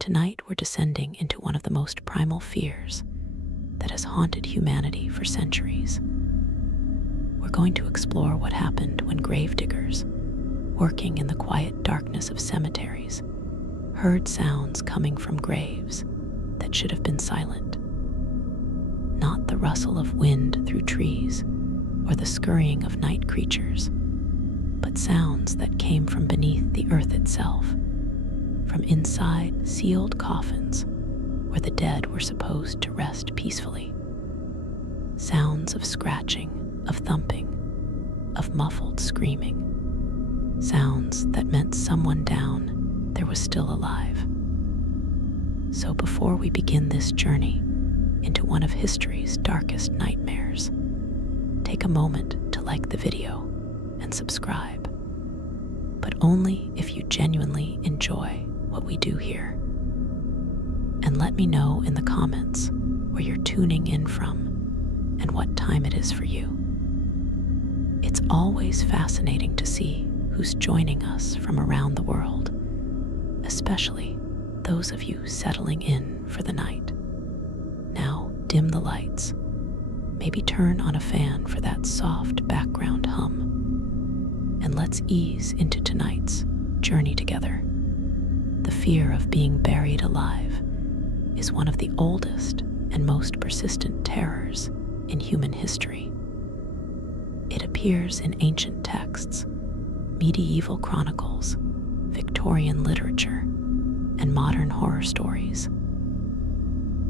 Tonight we're descending into one of the most primal fears that has haunted humanity for centuries. We're going to explore what happened when gravediggers, working in the quiet darkness of cemeteries, heard sounds coming from graves that should have been silent. Not the rustle of wind through trees or the scurrying of night creatures, but sounds that came from beneath the earth itself, from inside sealed coffins where the dead were supposed to rest peacefully. Sounds of scratching, of thumping, of muffled screaming. Sounds that meant someone down there was still alive. So before we begin this journey into one of history's darkest nightmares, take a moment to like the video and subscribe, but only if you genuinely enjoy what we do here. And let me know in the comments where you're tuning in from and what time it is for you. It's always fascinating to see who's joining us from around the world, especially those of you settling in for the night. Now dim the lights, maybe turn on a fan for that soft background hum, and let's ease into tonight's journey together. The fear of being buried alive is one of the oldest and most persistent terrors in human history. It appears in ancient texts, medieval chronicles, Victorian literature, and modern horror stories.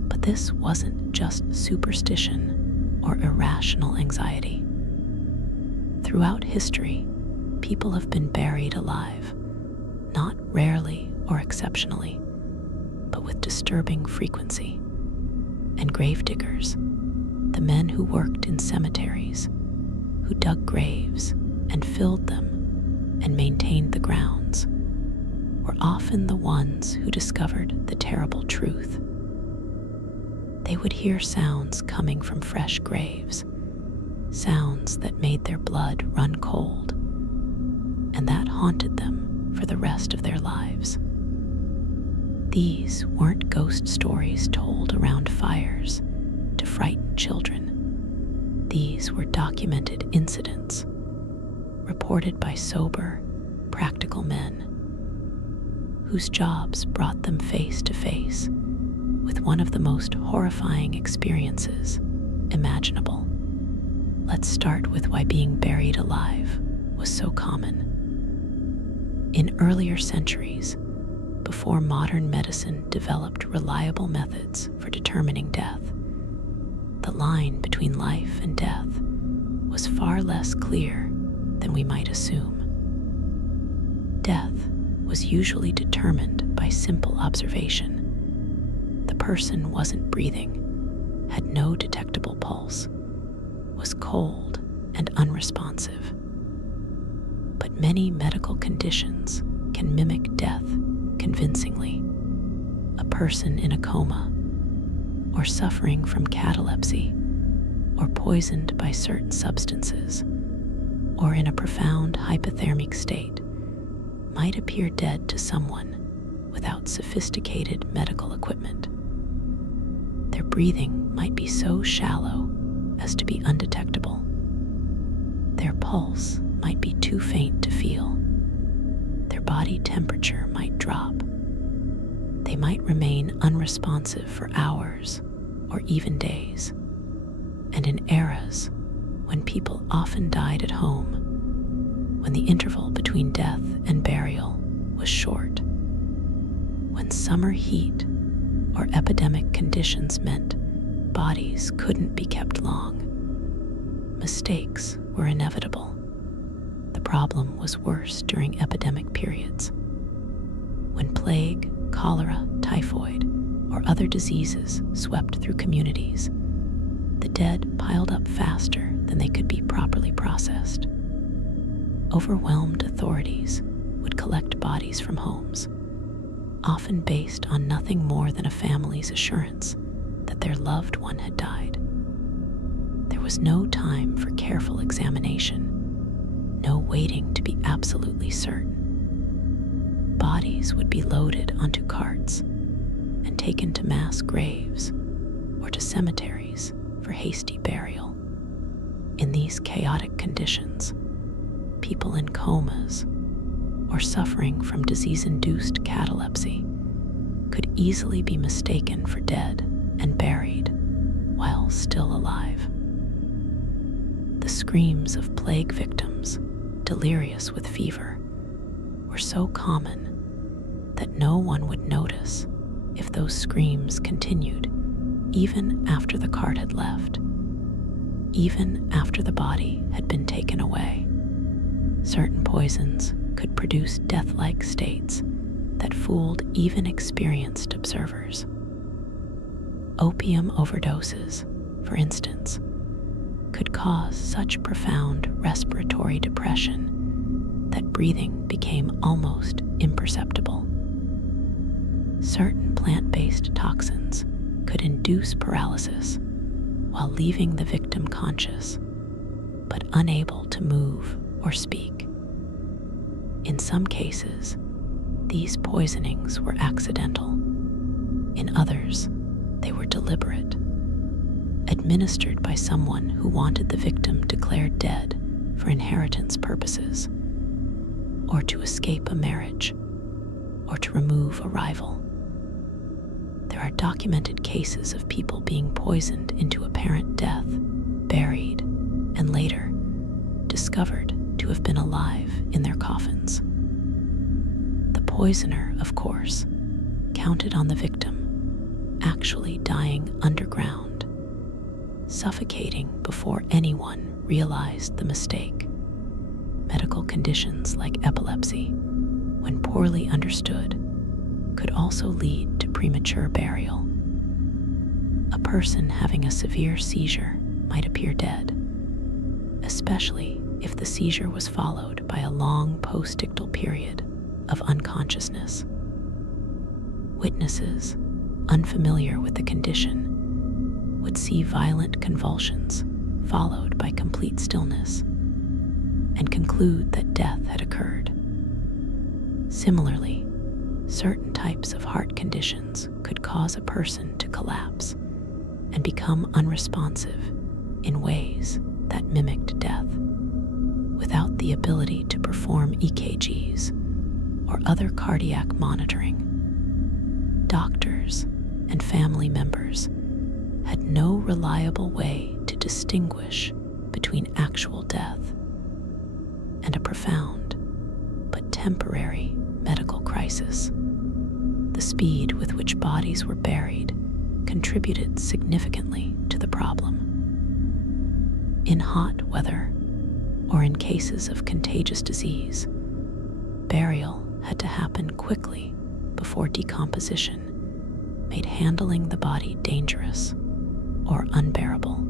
But this wasn't just superstition or irrational anxiety. Throughout history, people have been buried alive, not rarely or exceptionally, but with disturbing frequency. And gravediggers, the men who worked in cemeteries, who dug graves and filled them and maintained the grounds, were often the ones who discovered the terrible truth. They would hear sounds coming from fresh graves, sounds that made their blood run cold, and that haunted them for the rest of their lives. These weren't ghost stories told around fires to frighten children. These were documented incidents, reported by sober, practical men, whose jobs brought them face to face with one of the most horrifying experiences imaginable. Let's start with why being buried alive was so common. In earlier centuries, before modern medicine developed reliable methods for determining death, the line between life and death was far less clear than we might assume. Death was usually determined by simple observation. The person wasn't breathing, had no detectable pulse, was cold and unresponsive. But many medical conditions can mimic death convincingly. A person in a coma, or suffering from catalepsy, or poisoned by certain substances, or in a profound hypothermic state, might appear dead to someone without sophisticated medical equipment. Their breathing might be so shallow as to be undetectable. Their pulse might be too faint to feel. Their body temperature might drop. They might remain unresponsive for hours or even days. And in eras when people often died at home, when the interval between death and burial was short, when summer heat or epidemic conditions meant bodies couldn't be kept long, mistakes were inevitable. The problem was worse during epidemic periods, when plague, cholera, typhoid, or other diseases swept through communities. The dead piled up faster than they could be properly processed. Overwhelmed authorities would collect bodies from homes, often based on nothing more than a family's assurance that their loved one had died. There was no time for careful examination, no waiting to be absolutely certain. Bodies would be loaded onto carts and taken to mass graves or to cemeteries for hasty burial. In these chaotic conditions, people in comas or suffering from disease-induced catalepsy could easily be mistaken for dead and buried while still alive. The screams of plague victims, delirious with fever, were so common that no one would notice if those screams continued even after the cart had left, even after the body had been taken away. Certain poisons could produce death-like states that fooled even experienced observers. Opium overdoses, for instance, could cause such profound respiratory depression that breathing became almost imperceptible. Certain plant-based toxins could induce paralysis while leaving the victim conscious, but unable to move or speak. In some cases, these poisonings were accidental. In others, they were deliberate, administered by someone who wanted the victim declared dead for inheritance purposes, or to escape a marriage, or to remove a rival. There are documented cases of people being poisoned into apparent death, buried, and later discovered to have been alive in their coffins. The poisoner, of course, counted on the victim actually dying underground, suffocating before anyone realized the mistake. Medical conditions like epilepsy, when poorly understood, could also lead to premature burial. A person having a severe seizure might appear dead, especially if the seizure was followed by a long postictal period of unconsciousness. Witnesses, unfamiliar with the condition, would see violent convulsions followed by complete stillness and conclude that death had occurred. Similarly, certain types of heart conditions could cause a person to collapse and become unresponsive in ways that mimicked death, without the ability to perform EKGs or other cardiac monitoring. Doctors and family members had no reliable way to distinguish between actual death and a profound but temporary medical crisis. The speed with which bodies were buried contributed significantly to the problem. In hot weather, or in cases of contagious disease, burial had to happen quickly before decomposition made handling the body dangerous or unbearable.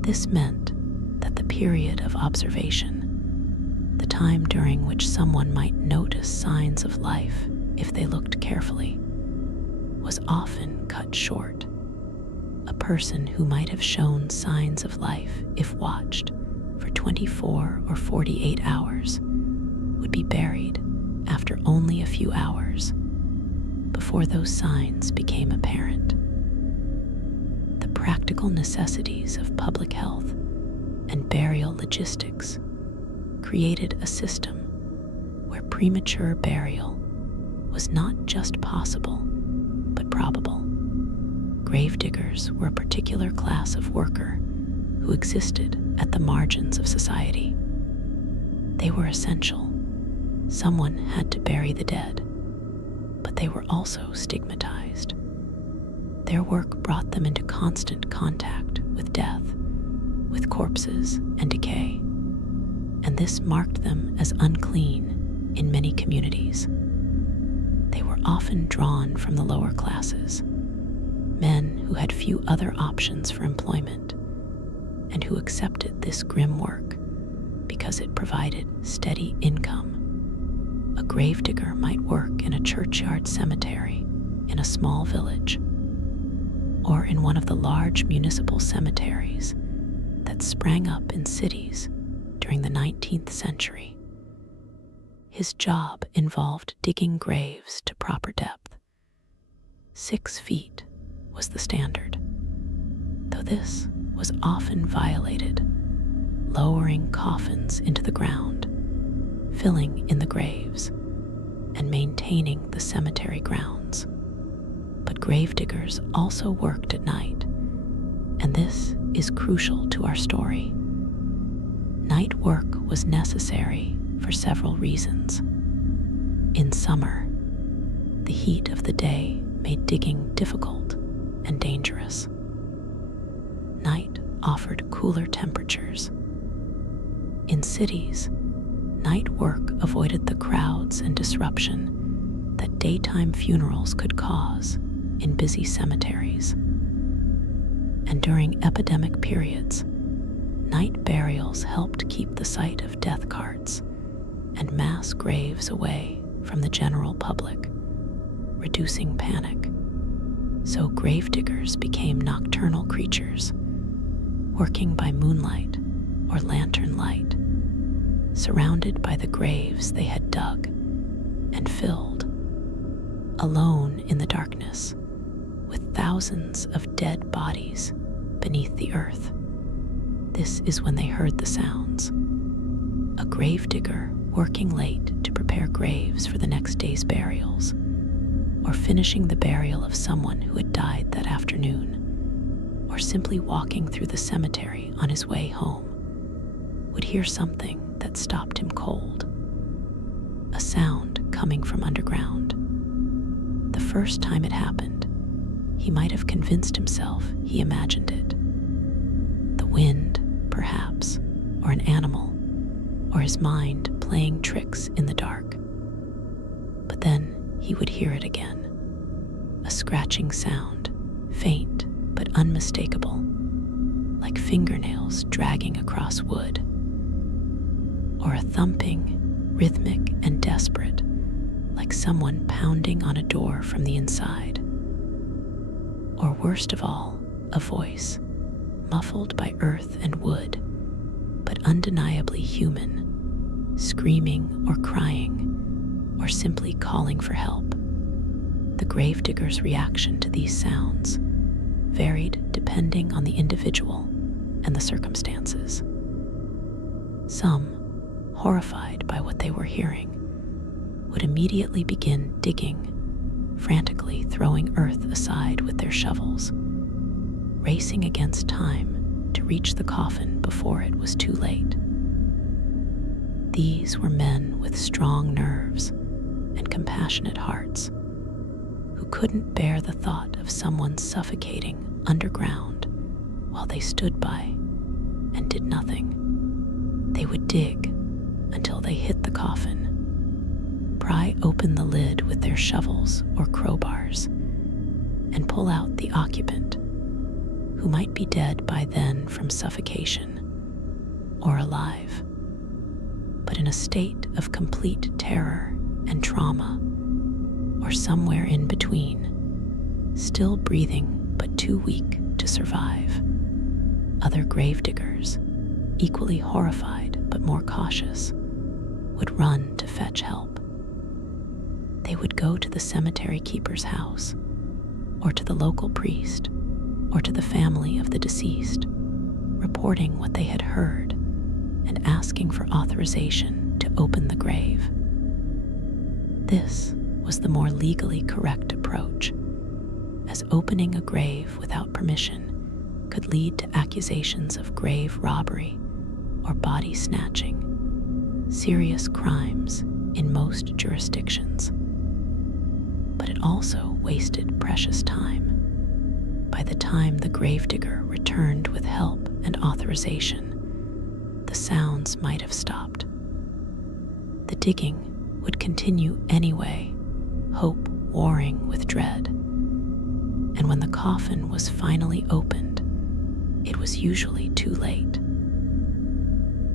This meant that the period of observation, the time during which someone might notice signs of life if they looked carefully, was often cut short. A person who might have shown signs of life if watched for 24 or 48 hours would be buried after only a few hours before those signs became apparent. The practical necessities of public health and burial logistics created a system where premature burial was not just possible, but probable. Gravediggers were a particular class of worker who existed at the margins of society. They were essential. Someone had to bury the dead, but they were also stigmatized. Their work brought them into constant contact with death, with corpses and decay, and this marked them as unclean in many communities. They were often drawn from the lower classes, men who had few other options for employment, and who accepted this grim work because it provided steady income. A gravedigger might work in a churchyard cemetery in a small village, or in one of the large municipal cemeteries that sprang up in cities during the 19th century. His job involved digging graves to proper depth, 6 feet was the standard, though this was often violated, lowering coffins into the ground, filling in the graves, and maintaining the cemetery grounds. But gravediggers also worked at night, and this is crucial to our story. Night work was necessary for several reasons. In summer, the heat of the day made digging difficult and dangerous. Night offered cooler temperatures. In cities, night work avoided the crowds and disruption that daytime funerals could cause in busy cemeteries. And during epidemic periods, night burials helped keep the sight of death carts and mass graves away from the general public, reducing panic. So gravediggers became nocturnal creatures, working by moonlight or lantern light, surrounded by the graves they had dug and filled, alone in the darkness, with thousands of dead bodies beneath the earth. This is when they heard the sounds. A gravedigger working late to prepare graves for the next day's burials, or finishing the burial of someone who had died that afternoon, or simply walking through the cemetery on his way home, would hear something that stopped him cold. A sound coming from underground. The first time it happened, he might have convinced himself he imagined it. The wind, perhaps, or an animal, or his mind playing tricks in the dark. But then he would hear it again. A scratching sound, faint but unmistakable, like fingernails dragging across wood. Or a thumping, rhythmic and desperate, like someone pounding on a door from the inside. Or worst of all, a voice, muffled by earth and wood, but undeniably human, screaming or crying, or simply calling for help. The gravedigger's reaction to these sounds varied depending on the individual and the circumstances. Some, horrified by what they were hearing, would immediately begin digging, frantically throwing earth aside with their shovels, racing against time to reach the coffin before it was too late. These were men with strong nerves and compassionate hearts, who couldn't bear the thought of someone suffocating underground while they stood by and did nothing. They would dig until they hit the coffin, pry open the lid with their shovels or crowbars, and pull out the occupant, who might be dead by then from suffocation, or alive, but in a state of complete terror and trauma, or somewhere in between, still breathing but too weak to survive. Other gravediggers, equally horrified but more cautious, would run to fetch help. They would go to the cemetery keeper's house, or to the local priest, or to the family of the deceased, reporting what they had heard and asking for authorization to open the grave. This was the more legally correct approach, as opening a grave without permission could lead to accusations of grave robbery or body snatching, serious crimes in most jurisdictions. But it also wasted precious time. By the time the gravedigger returned with help and authorization, the sounds might have stopped. The digging would continue anyway, hope warring with dread. And when the coffin was finally opened, it was usually too late.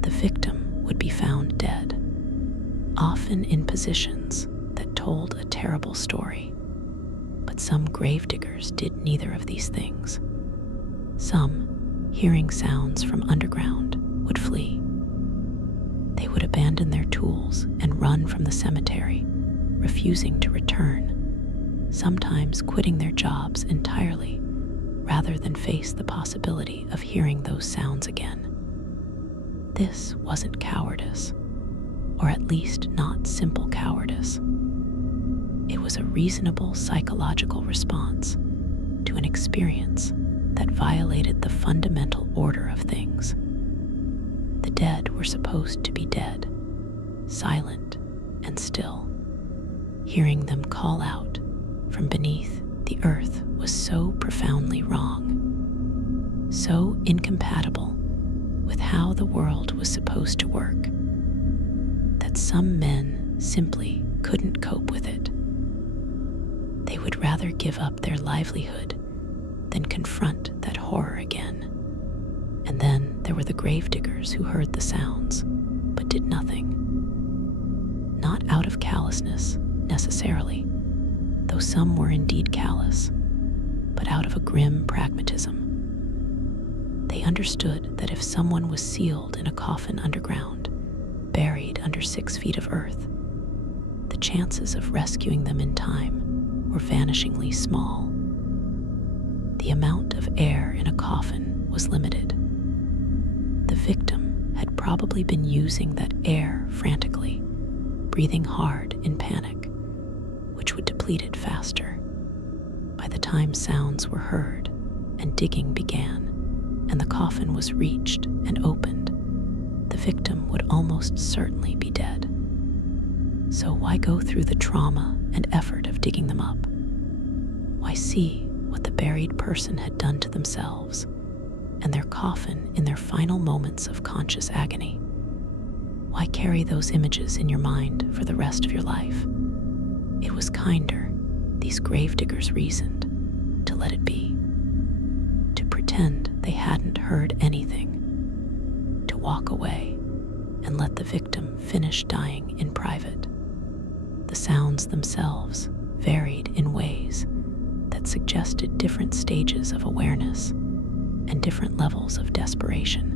The victim would be found dead, often in positions that told a terrible story. But some gravediggers did neither of these things. Some, hearing sounds from underground, would flee. They would abandon their tools and run from the cemetery, refusing to return, sometimes quitting their jobs entirely rather than face the possibility of hearing those sounds again. This wasn't cowardice, or at least not simple cowardice. It was a reasonable psychological response to an experience that violated the fundamental order of things. The dead were supposed to be dead, silent and still. Hearing them call out from beneath the earth was so profoundly wrong, so incompatible with how the world was supposed to work, that some men simply couldn't cope with it. They would rather give up their livelihood than confront that horror again. And then there were the gravediggers who heard the sounds, but did nothing. Not out of callousness, necessarily, though some were indeed callous, but out of a grim pragmatism. They understood that if someone was sealed in a coffin underground, buried under 6 feet of earth, the chances of rescuing them in time were vanishingly small. The amount of air in a coffin was limited. The victim had probably been using that air frantically, breathing hard in panic, which would deplete it faster. By the time sounds were heard and digging began, and the coffin was reached and opened, the victim would almost certainly be dead. So why go through the trauma and effort of digging them up? Why see what the buried person had done to themselves and their coffin in their final moments of conscious agony? Why carry those images in your mind for the rest of your life? It was kinder, these gravediggers reasoned, to let it be, to pretend they hadn't heard anything, to walk away and let the victim finish dying in private. The sounds themselves varied in ways that suggested different stages of awareness and different levels of desperation.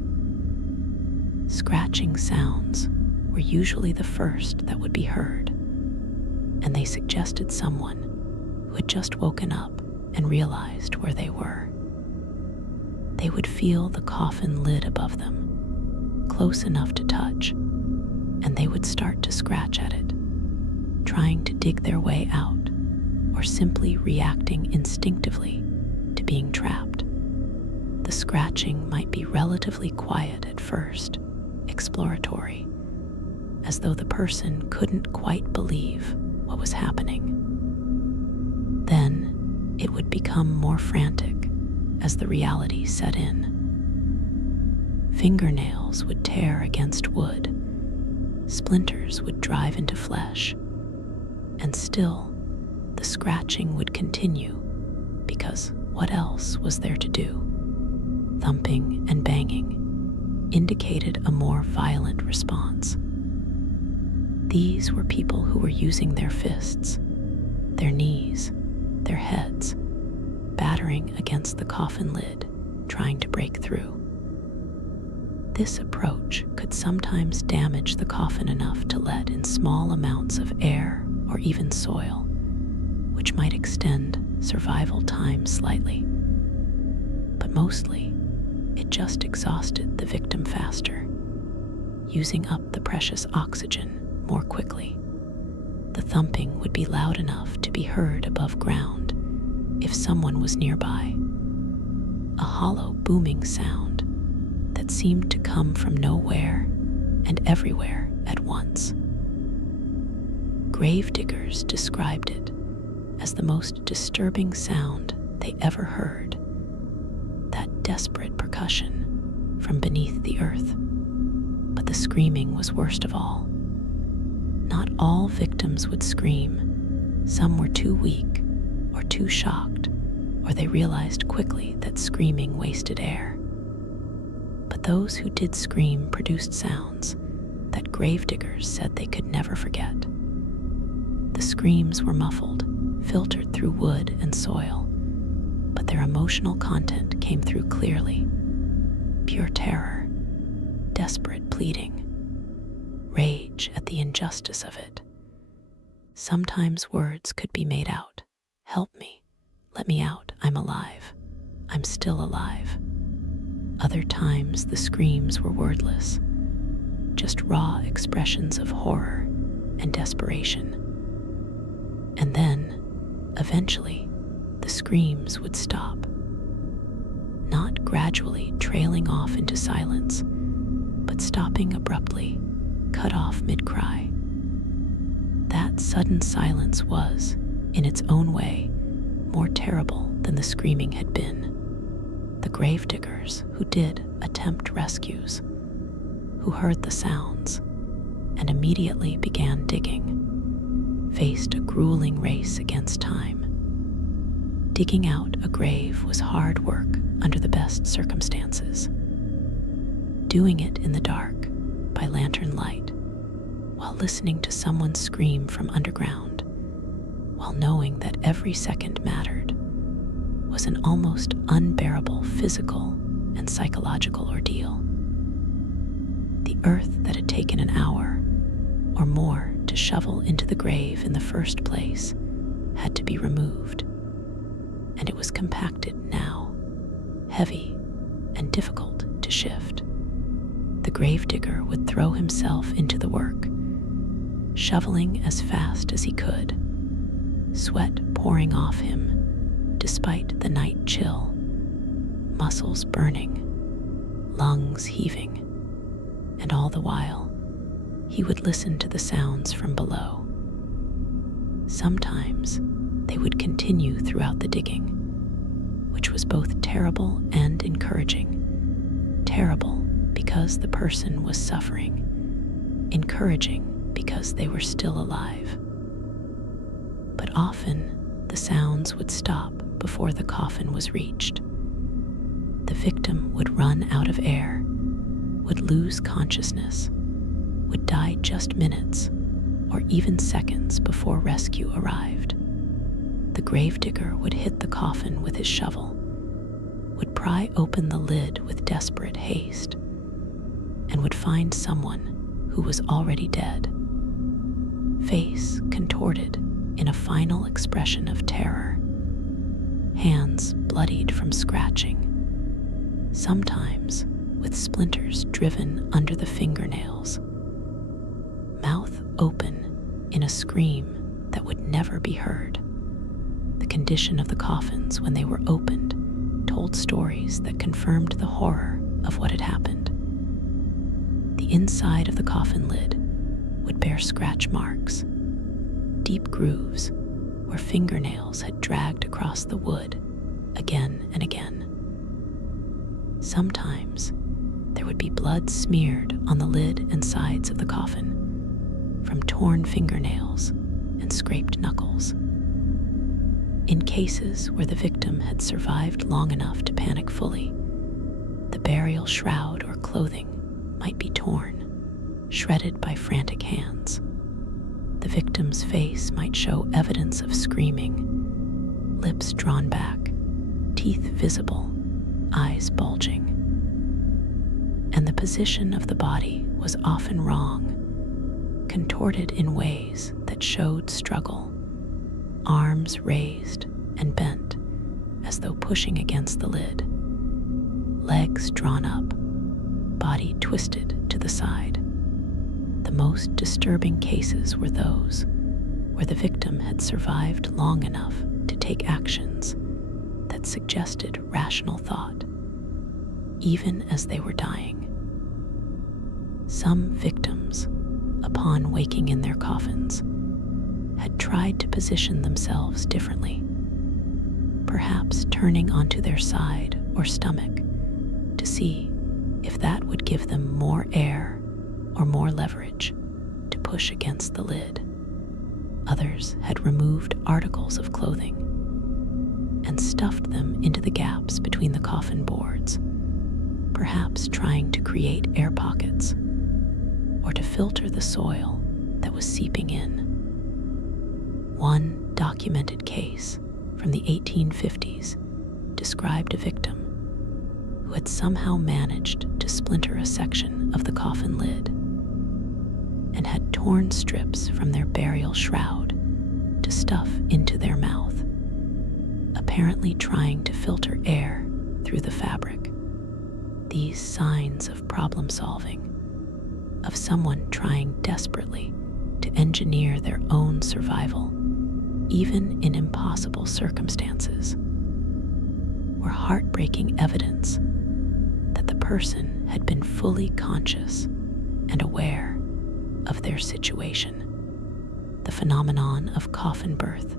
Scratching sounds were usually the first that would be heard, and they suggested someone who had just woken up and realized where they were. They would feel the coffin lid above them, close enough to touch, and they would start to scratch at it, trying to dig their way out, or simply reacting instinctively to being trapped. The scratching might be relatively quiet at first, exploratory, as though the person couldn't quite believe what was happening. Then it would become more frantic as the reality set in. Fingernails would tear against wood, splinters would drive into flesh, and still the scratching would continue, because what else was there to do? Thumping and banging indicated a more violent response. These were people who were using their fists, their knees, their heads, battering against the coffin lid, trying to break through. This approach could sometimes damage the coffin enough to let in small amounts of air or even soil, which might extend survival time slightly. But mostly, it just exhausted the victim faster, using up the precious oxygen more quickly. The thumping would be loud enough to be heard above ground if someone was nearby, a hollow booming sound that seemed to come from nowhere and everywhere at once. Gravediggers described it as the most disturbing sound they ever heard, that desperate percussion from beneath the earth. But the screaming was worst of all. Not all victims would scream. Some were too weak or too shocked, or they realized quickly that screaming wasted air. But those who did scream produced sounds that gravediggers said they could never forget. The screams were muffled, filtered through wood and soil, but their emotional content came through clearly. Pure terror, desperate pleading, rage at the injustice of it. Sometimes words could be made out, "Help me. Let me out. I'm alive. I'm still alive." Other times the screams were wordless, just raw expressions of horror and desperation. And then, eventually, the screams would stop, not gradually trailing off into silence, but stopping abruptly, cut off mid-cry. That sudden silence was, in its own way, more terrible than the screaming had been. The gravediggers who did attempt rescues, who heard the sounds and immediately began digging, faced a grueling race against time. Digging out a grave was hard work under the best circumstances. Doing it in the dark, by lantern light, while listening to someone scream from underground, while knowing that every second mattered, was an almost unbearable physical and psychological ordeal. The earth that had taken an hour or more to shovel into the grave in the first place had to be removed, and it was compacted now, heavy and difficult to shift. The gravedigger would throw himself into the work, shoveling as fast as he could, sweat pouring off him despite the night chill, muscles burning, lungs heaving, and all the while he would listen to the sounds from below. Sometimes they would continue throughout the digging, which was both terrible and encouraging. Terrible because the person was suffering, encouraging because they were still alive. But often the sounds would stop before the coffin was reached. The victim would run out of air, would lose consciousness, would die just minutes or even seconds before rescue arrived. The gravedigger would hit the coffin with his shovel, would pry open the lid with desperate haste, and would find someone who was already dead, face contorted in a final expression of terror, hands bloodied from scratching, sometimes with splinters driven under the fingernails, mouth open in a scream that would never be heard. The condition of the coffins when they were opened told stories that confirmed the horror of what had happened. The inside of the coffin lid would bear scratch marks, deep grooves where fingernails had dragged across the wood again and again. Sometimes there would be blood smeared on the lid and sides of the coffin from torn fingernails and scraped knuckles. In cases where the victim had survived long enough to panic fully, the burial shroud or clothing might be torn, shredded by frantic hands. The victim's face might show evidence of screaming, lips drawn back, teeth visible, eyes bulging. And the position of the body was often wrong, contorted in ways that showed struggle, arms raised and bent as though pushing against the lid, legs drawn up, body twisted to the side. The most disturbing cases were those where the victim had survived long enough to take actions that suggested rational thought, even as they were dying. Some victims, upon waking in their coffins, had tried to position themselves differently, perhaps turning onto their side or stomach to see if that would give them more air or more leverage to push against the lid. Others had removed articles of clothing and stuffed them into the gaps between the coffin boards, perhaps trying to create air pockets or to filter the soil that was seeping in. One documented case from the 1850s described a victim who had somehow managed to splinter a section of the coffin lid and had torn strips from their burial shroud to stuff into their mouth, apparently trying to filter air through the fabric. These signs of problem solving, of someone trying desperately to engineer their own survival, even in impossible circumstances, were heartbreaking evidence that the person had been fully conscious and aware of their situation. The phenomenon of coffin birth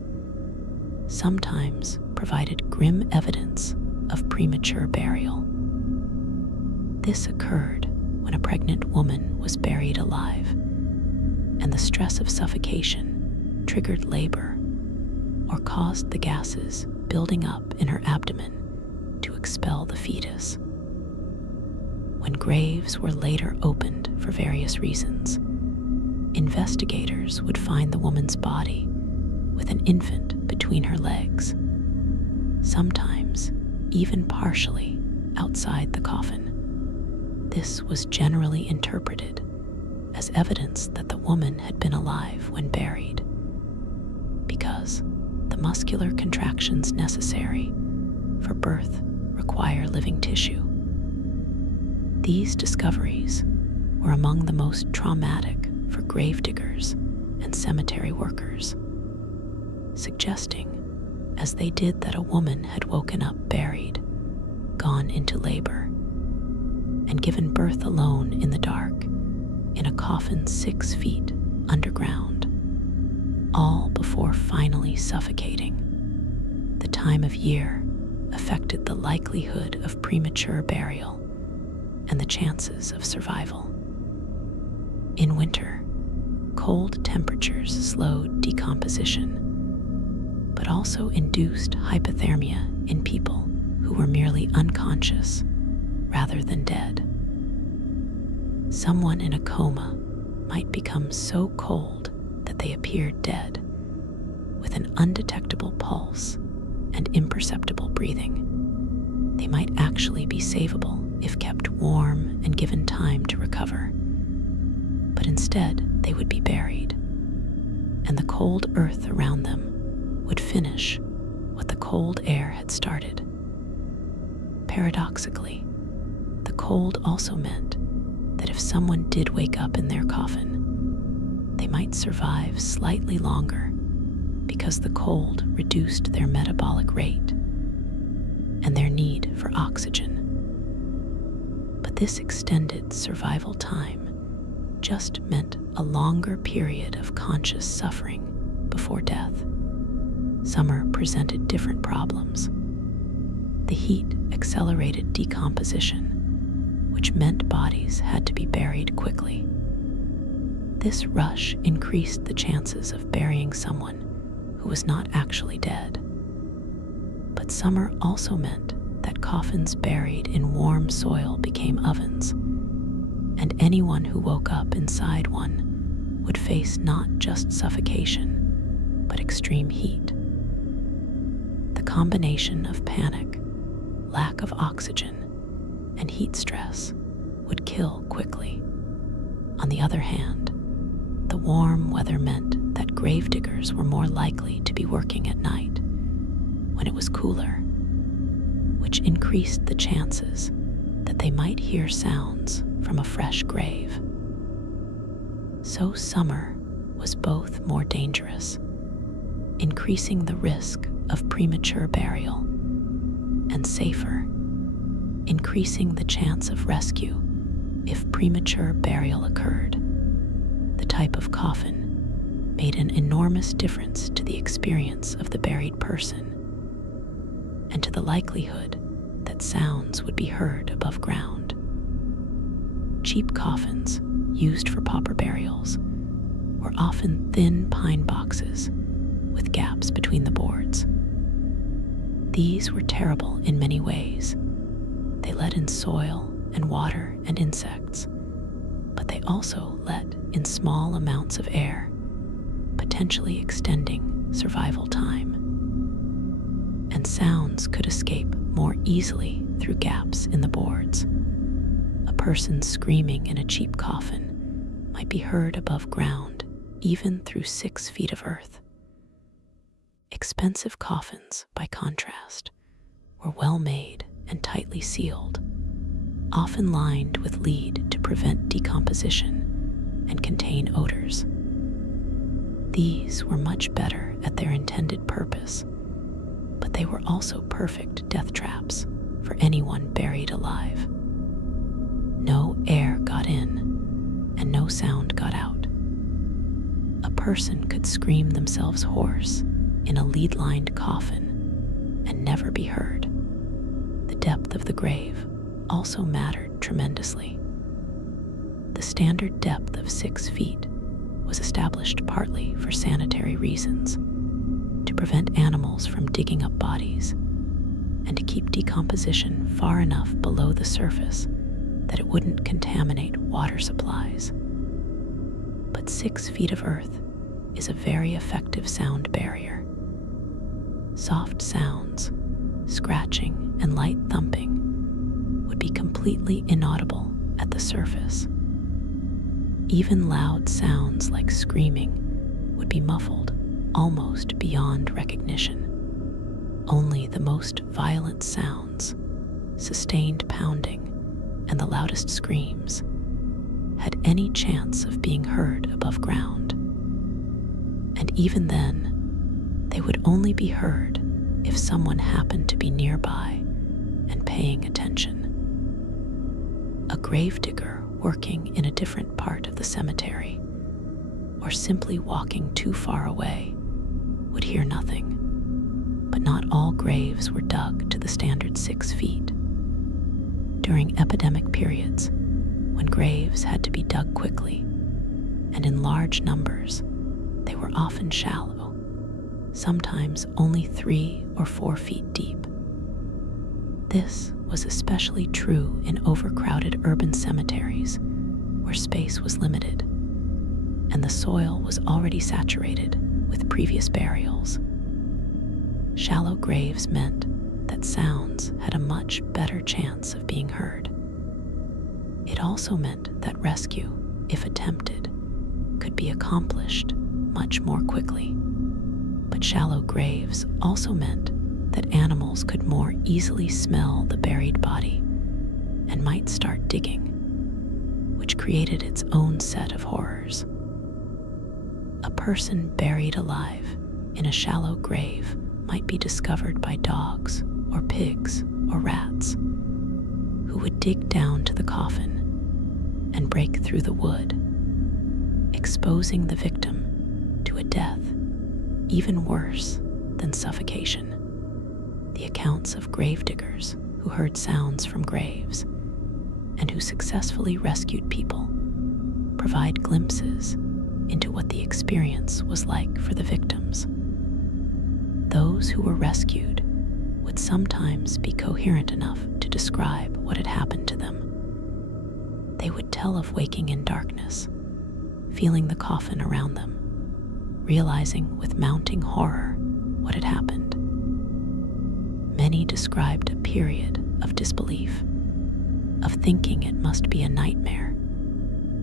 sometimes provided grim evidence of premature burial. This occurred when a pregnant woman was buried alive, and the stress of suffocation triggered labor or caused the gases building up in her abdomen to expel the fetus. When graves were later opened for various reasons, investigators would find the woman's body with an infant between her legs, sometimes even partially outside the coffin. This was generally interpreted as evidence that the woman had been alive when buried, because the muscular contractions necessary for birth require living tissue. These discoveries were among the most traumatic for gravediggers and cemetery workers, suggesting, as they did, that a woman had woken up buried, gone into labor, and given birth alone in the dark in a coffin 6 feet underground, all before finally suffocating. The time of year affected the likelihood of premature burial and the chances of survival. In winter, cold temperatures slowed decomposition, but also induced hypothermia in people who were merely unconscious rather than dead. Someone in a coma might become so cold that they appeared dead, with an undetectable pulse and imperceptible breathing. They might actually be savable if kept warm and given time to recover. But instead, they would be buried, and the cold earth around them would finish what the cold air had started. Paradoxically, the cold also meant that if someone did wake up in their coffin, they might survive slightly longer because the cold reduced their metabolic rate and their need for oxygen. But this extended survival time just meant a longer period of conscious suffering before death. Summer presented different problems. The heat accelerated decomposition, which meant bodies had to be buried quickly. This rush increased the chances of burying someone who was not actually dead. But summer also meant that coffins buried in warm soil became ovens, and anyone who woke up inside one would face not just suffocation, but extreme heat. The combination of panic, lack of oxygen, and heat stress would kill quickly. On the other hand, the warm weather meant that gravediggers were more likely to be working at night, when it was cooler, which increased the chances that they might hear sounds from a fresh grave. So summer was both more dangerous, increasing the risk of premature burial, and safer, increasing the chance of rescue if premature burial occurred. The type of coffin made an enormous difference to the experience of the buried person and to the likelihood that sounds would be heard above ground. Cheap coffins used for pauper burials were often thin pine boxes with gaps between the boards. These were terrible in many ways. They let in soil and water and insects, but they also let in small amounts of air, potentially extending survival time. And sounds could escape more easily through gaps in the boards. A person screaming in a cheap coffin might be heard above ground, even through 6 feet of earth. Expensive coffins, by contrast, were well made and tightly sealed, often lined with lead to prevent decomposition and contain odors. These were much better at their intended purpose, but they were also perfect death traps for anyone buried alive. No air got in, and no sound got out. A person could scream themselves hoarse in a lead-lined coffin and never be heard. The depth of the grave also mattered tremendously. The standard depth of 6 feet was established partly for sanitary reasons, to prevent animals from digging up bodies, and to keep decomposition far enough below the surface that it wouldn't contaminate water supplies. But 6 feet of earth is a very effective sound barrier. Soft sounds, scratching and light thumping, would be completely inaudible at the surface. Even loud sounds like screaming would be muffled almost beyond recognition. Only the most violent sounds, sustained pounding, and the loudest screams had any chance of being heard above ground. And even then, they would only be heard if someone happened to be nearby and paying attention. A gravedigger working in a different part of the cemetery, or simply walking too far away, would hear nothing. But not all graves were dug to the standard 6 feet. During epidemic periods, when graves had to be dug quickly and in large numbers, they were often shallow, sometimes only 3 or 4 feet deep. This was especially true in overcrowded urban cemeteries where space was limited and the soil was already saturated with previous burials. Shallow graves meant that sounds had a much better chance of being heard. It also meant that rescue, if attempted, could be accomplished much more quickly. But shallow graves also meant that animals could more easily smell the buried body and might start digging, which created its own set of horrors. A person buried alive in a shallow grave might be discovered by dogs or pigs or rats, who would dig down to the coffin and break through the wood, exposing the victim to a death even worse than suffocation. The accounts of gravediggers who heard sounds from graves and who successfully rescued people provide glimpses into what the experience was like for the victims. Those who were rescued would sometimes be coherent enough to describe what had happened to them. They would tell of waking in darkness, feeling the coffin around them, realizing with mounting horror what had happened. Many described a period of disbelief, of thinking it must be a nightmare,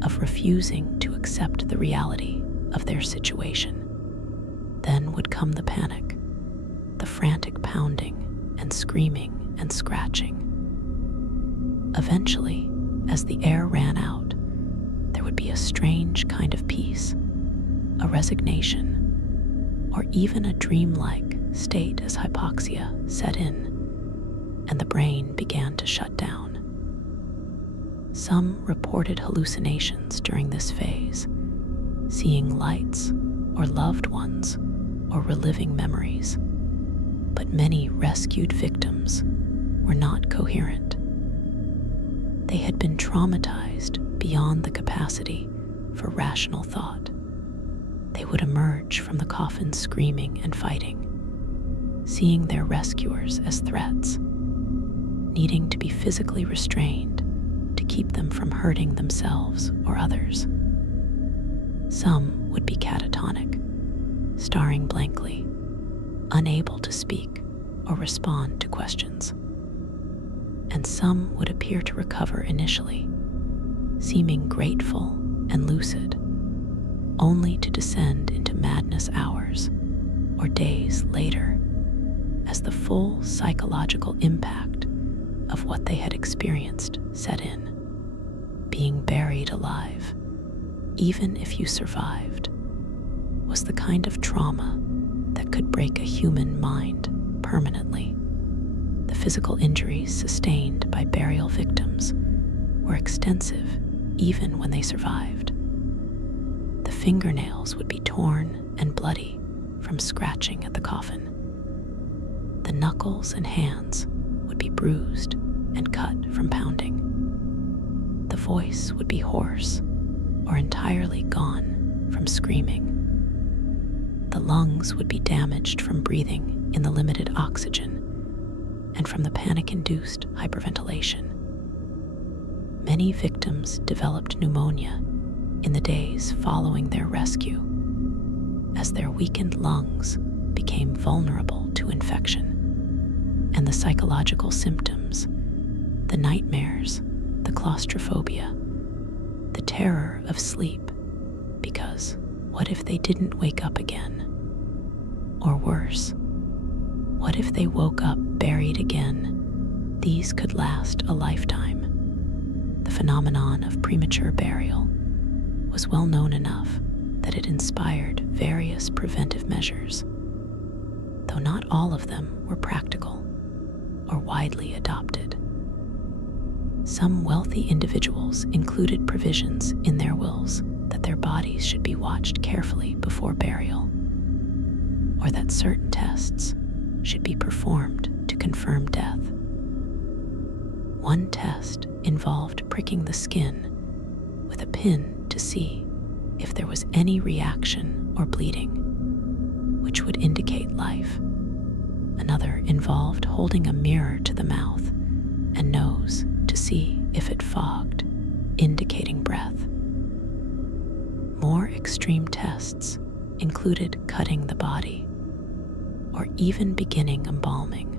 of refusing to accept the reality of their situation. Then would come the panic, the frantic pounding and screaming and scratching. Eventually, as the air ran out, there would be a strange kind of peace, a resignation, or even a dreamlike state as hypoxia set in, and the brain began to shut down. Some reported hallucinations during this phase, seeing lights or loved ones or reliving memories, but many rescued victims were not coherent. They had been traumatized beyond the capacity for rational thought. They would emerge from the coffin screaming and fighting, seeing their rescuers as threats, needing to be physically restrained to keep them from hurting themselves or others. Some would be catatonic, staring blankly, unable to speak or respond to questions. And some would appear to recover initially, seeming grateful and lucid, only to descend into madness hours or days later, as the full psychological impact of what they had experienced set in. Being buried alive, even if you survived, was the kind of trauma that could break a human mind permanently. The physical injuries sustained by burial victims were extensive even when they survived. The fingernails would be torn and bloody from scratching at the coffin. The knuckles and hands would be bruised and cut from pounding. The voice would be hoarse or entirely gone from screaming. The lungs would be damaged from breathing in the limited oxygen and from the panic-induced hyperventilation. Many victims developed pneumonia in the days following their rescue, as their weakened lungs became vulnerable to infection, and the psychological symptoms, the nightmares, the claustrophobia, the terror of sleep, because what if they didn't wake up again? Or worse, what if they woke up buried again? These could last a lifetime. The phenomenon of premature burial was well known enough that it inspired various preventive measures, though not all of them were practical or widely adopted. Some wealthy individuals included provisions in their wills that their bodies should be watched carefully before burial, or that certain tests should be performed to confirm death. One test involved pricking the skin with a pin to see if there was any reaction or bleeding, which would indicate life. Another involved holding a mirror to the mouth and nose to see if it fogged, indicating breath. More extreme tests included cutting the body or even beginning embalming,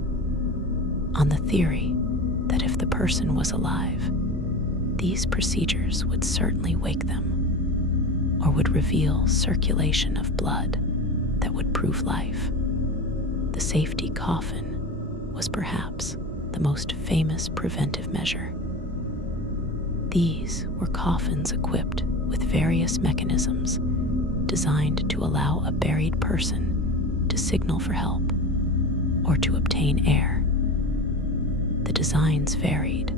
on the theory that if the person was alive, these procedures would certainly wake them or would reveal circulation of blood that would prove life. The safety coffin was perhaps the most famous preventive measure. These were coffins equipped with various mechanisms designed to allow a buried person to signal for help or to obtain air. The designs varied,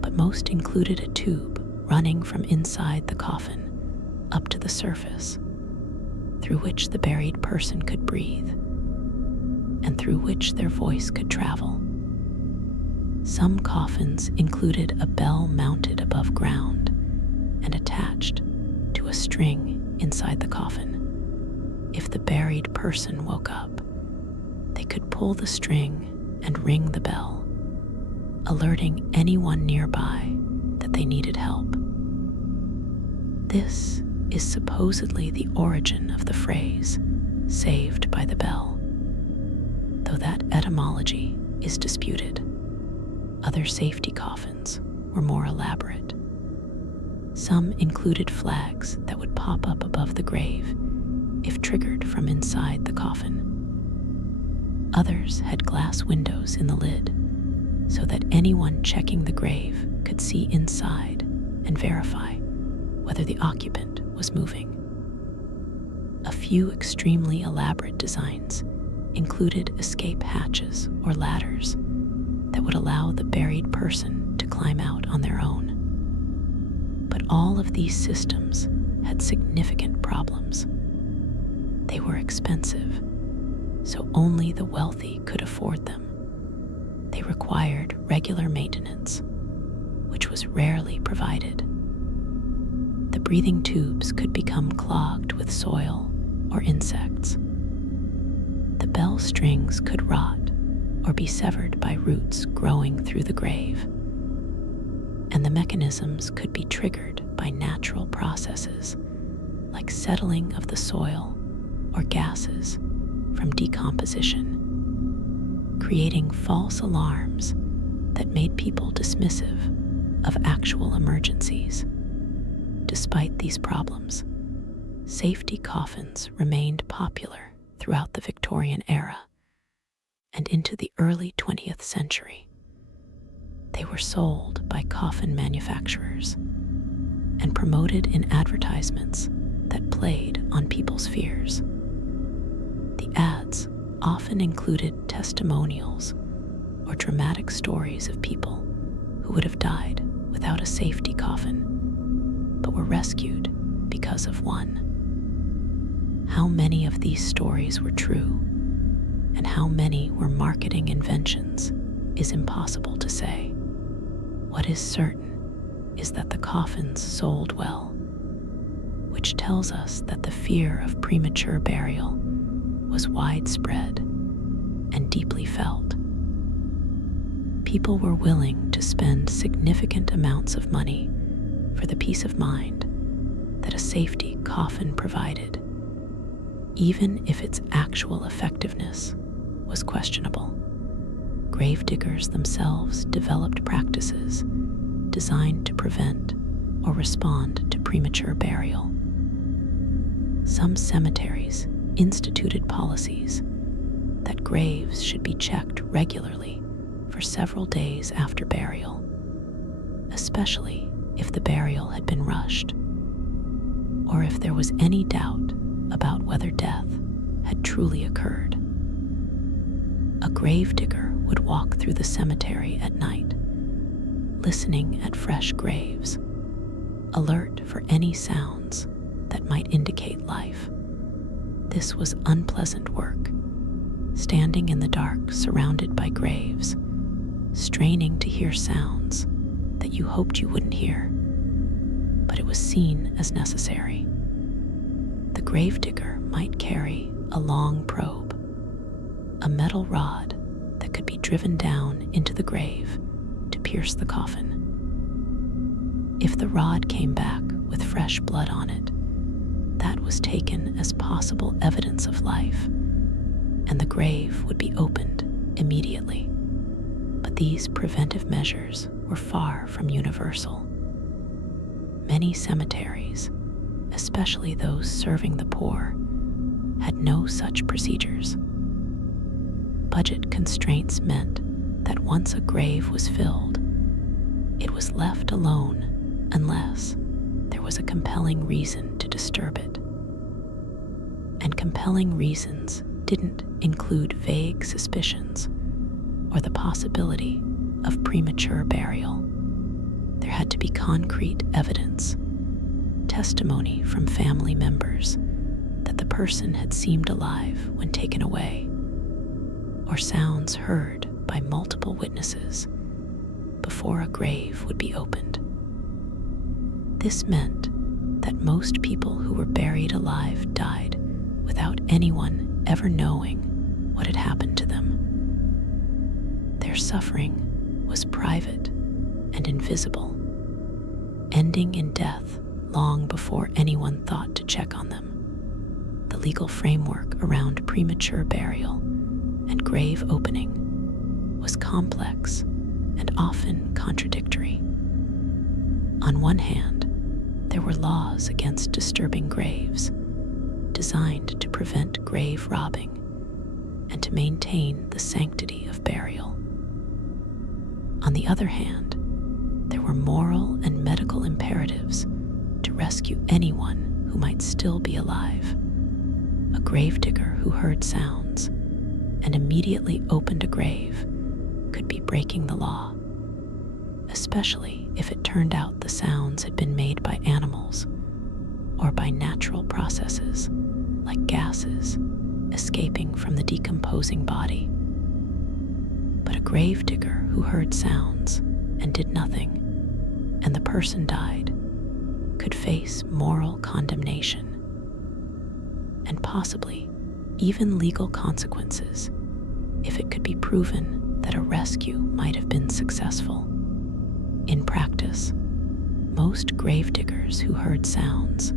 but most included a tube running from inside the coffin up to the surface, through which the buried person could breathe, and through which their voice could travel. Some coffins included a bell mounted above ground and attached to a string inside the coffin. If the buried person woke up, they could pull the string and ring the bell, alerting anyone nearby that they needed help. This is supposedly the origin of the phrase, "saved by the bell," though that etymology is disputed. Other safety coffins were more elaborate. Some included flags that would pop up above the grave if triggered from inside the coffin. Others had glass windows in the lid so that anyone checking the grave could see inside and verify whether the occupant was moving. A few extremely elaborate designs included escape hatches or ladders that would allow the buried person to climb out on their own. But all of these systems had significant problems. They were expensive, so only the wealthy could afford them. They required regular maintenance, which was rarely provided. The breathing tubes could become clogged with soil or insects. The bell strings could rot or be severed by roots growing through the grave, and the mechanisms could be triggered by natural processes like settling of the soil or gases from decomposition, creating false alarms that made people dismissive of actual emergencies. Despite these problems, safety coffins remained popular throughout the Victorian era and into the early 20th century. They were sold by coffin manufacturers and promoted in advertisements that played on people's fears. The ads often included testimonials or dramatic stories of people who would have died without a safety coffin, but were rescued because of one. How many of these stories were true, and how many were marketing inventions, is impossible to say. What is certain is that the coffins sold well, which tells us that the fear of premature burial was widespread and deeply felt. People were willing to spend significant amounts of money for the peace of mind that a safety coffin provided, even if its actual effectiveness was questionable. Gravediggers themselves developed practices designed to prevent or respond to premature burial. Some cemeteries instituted policies that graves should be checked regularly for several days after burial, especially if the burial had been rushed, or if there was any doubt about whether death had truly occurred. A gravedigger would walk through the cemetery at night, listening at fresh graves, alert for any sounds that might indicate life. This was unpleasant work, standing in the dark surrounded by graves, straining to hear sounds that you hoped you wouldn't hear, but it was seen as necessary. The gravedigger might carry a long probe, a metal rod that could be driven down into the grave to pierce the coffin. If the rod came back with fresh blood on it, that was taken as possible evidence of life, and the grave would be opened immediately. But these preventive measures were far from universal. Many cemeteries, especially those serving the poor, had no such procedures. Budget constraints meant that once a grave was filled, it was left alone unless there was a compelling reason to disturb it. And compelling reasons didn't include vague suspicions or the possibility of premature burial. There had to be concrete evidence, testimony from family members that the person had seemed alive when taken away, or sounds heard by multiple witnesses before a grave would be opened. This meant that most people who were buried alive died without anyone ever knowing what had happened to them. Their suffering was private and invisible, ending in death long before anyone thought to check on them. The legal framework around premature burial and grave opening was complex and often contradictory. On one hand, there were laws against disturbing graves, designed to prevent grave robbing and to maintain the sanctity of burial. On the other hand, there were moral and medical imperatives to rescue anyone who might still be alive. A gravedigger who heard sounds and immediately opened a grave could be breaking the law, especially if it turned out the sounds had been made by animals or by natural processes like gases escaping from the decomposing body. But a gravedigger who heard sounds and did nothing, and the person died, could face moral condemnation and possibly even legal consequences if it could be proven that a rescue might have been successful. In practice, most gravediggers who heard sounds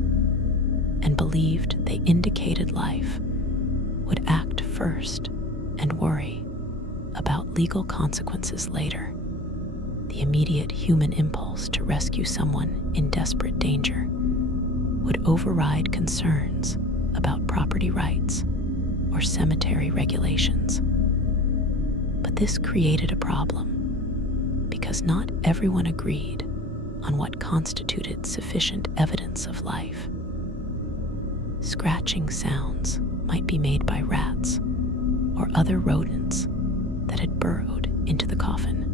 and believed they indicated life would act first and worry about legal consequences later. The immediate human impulse to rescue someone in desperate danger would override concerns about property rights or cemetery regulations. But this created a problem because not everyone agreed on what constituted sufficient evidence of life. Scratching sounds might be made by rats or other rodents that had burrowed into the coffin.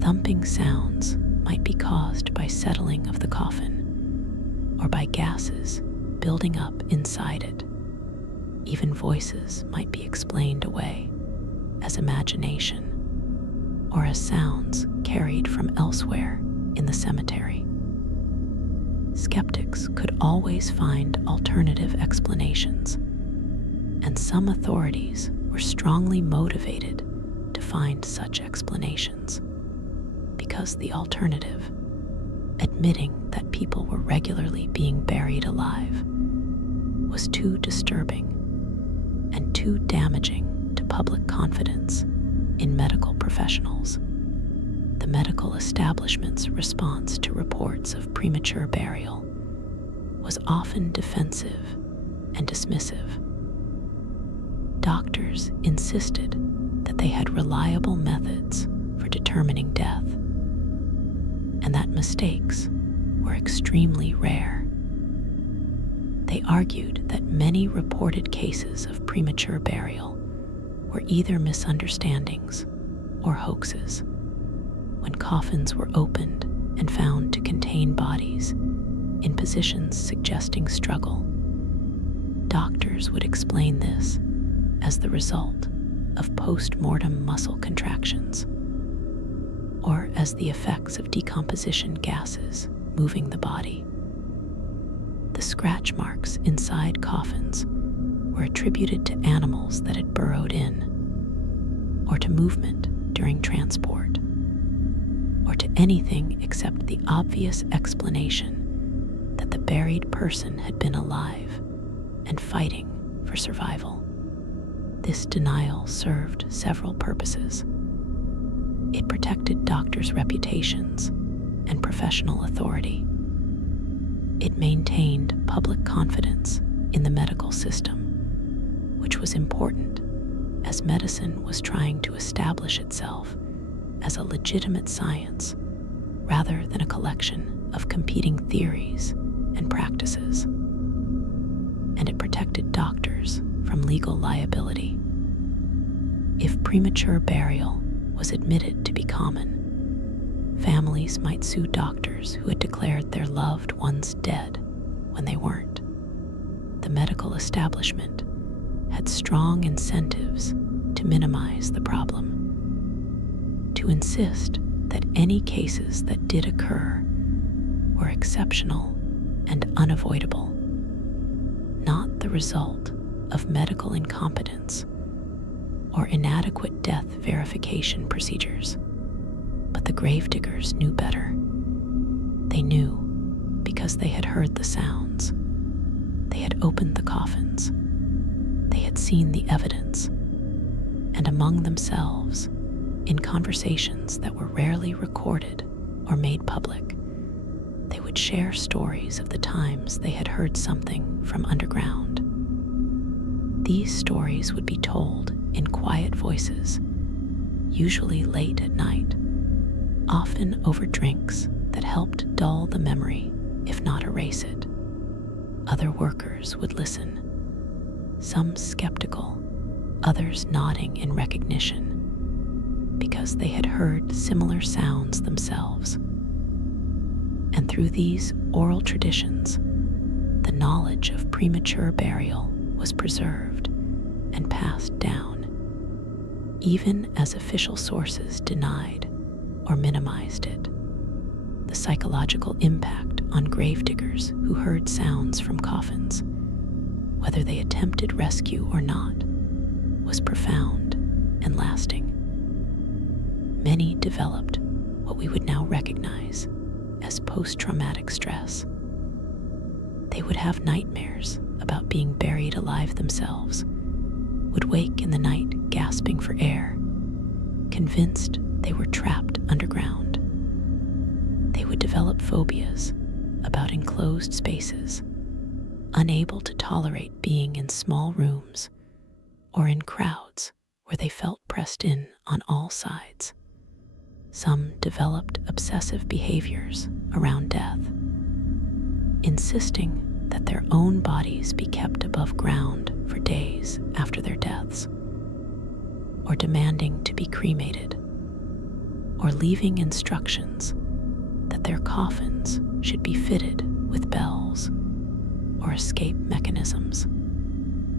Thumping sounds might be caused by settling of the coffin or by gases building up inside it. Even voices might be explained away as imagination or as sounds carried from elsewhere in the cemetery. Skeptics could always find alternative explanations, and some authorities were strongly motivated to find such explanations because the alternative, admitting that people were regularly being buried alive, was too disturbing and too damaging to public confidence in medical professionals. The medical establishment's response to reports of premature burial was often defensive and dismissive. Doctors insisted that they had reliable methods for determining death, and that mistakes were extremely rare. They argued that many reported cases of premature burial were either misunderstandings or hoaxes. When coffins were opened and found to contain bodies in positions suggesting struggle, doctors would explain this as the result of post-mortem muscle contractions or as the effects of decomposition gases moving the body. The scratch marks inside coffins were attributed to animals that had burrowed in, or to movement during transport, or to anything except the obvious explanation that the buried person had been alive and fighting for survival. This denial served several purposes. It protected doctors' reputations and professional authority. It maintained public confidence in the medical system, which was important as medicine was trying to establish itself as a legitimate science rather than a collection of competing theories and practices. And it protected doctors from legal liability. If premature burial was admitted to be common, families might sue doctors who had declared their loved ones dead when they weren't. The medical establishment had strong incentives to minimize the problem, to insist that any cases that did occur were exceptional and unavoidable, not the result of medical incompetence or inadequate death verification procedures. But the gravediggers knew better. They knew because they had heard the sounds. They had opened the coffins. They had seen the evidence. And among themselves, in conversations that were rarely recorded or made public, they would share stories of the times they had heard something from underground. These stories would be told in quiet voices, usually late at night, often over drinks that helped dull the memory, if not erase it. Other workers would listen, some skeptical, others nodding in recognition, because they had heard similar sounds themselves. And through these oral traditions, the knowledge of premature burial was preserved and passed down, even as official sources denied or minimized it. The psychological impact on gravediggers who heard sounds from coffins, whether they attempted rescue or not, was profound and lasting. Many developed what we would now recognize as post-traumatic stress. They would have nightmares about being buried alive themselves, would wake in the night gasping for air, convinced they were trapped underground. They would develop phobias about enclosed spaces, unable to tolerate being in small rooms or in crowds where they felt pressed in on all sides. Some developed obsessive behaviors around death, insisting that their own bodies be kept above ground for days after their deaths, or demanding to be cremated, or leaving instructions that their coffins should be fitted with bells or escape mechanisms.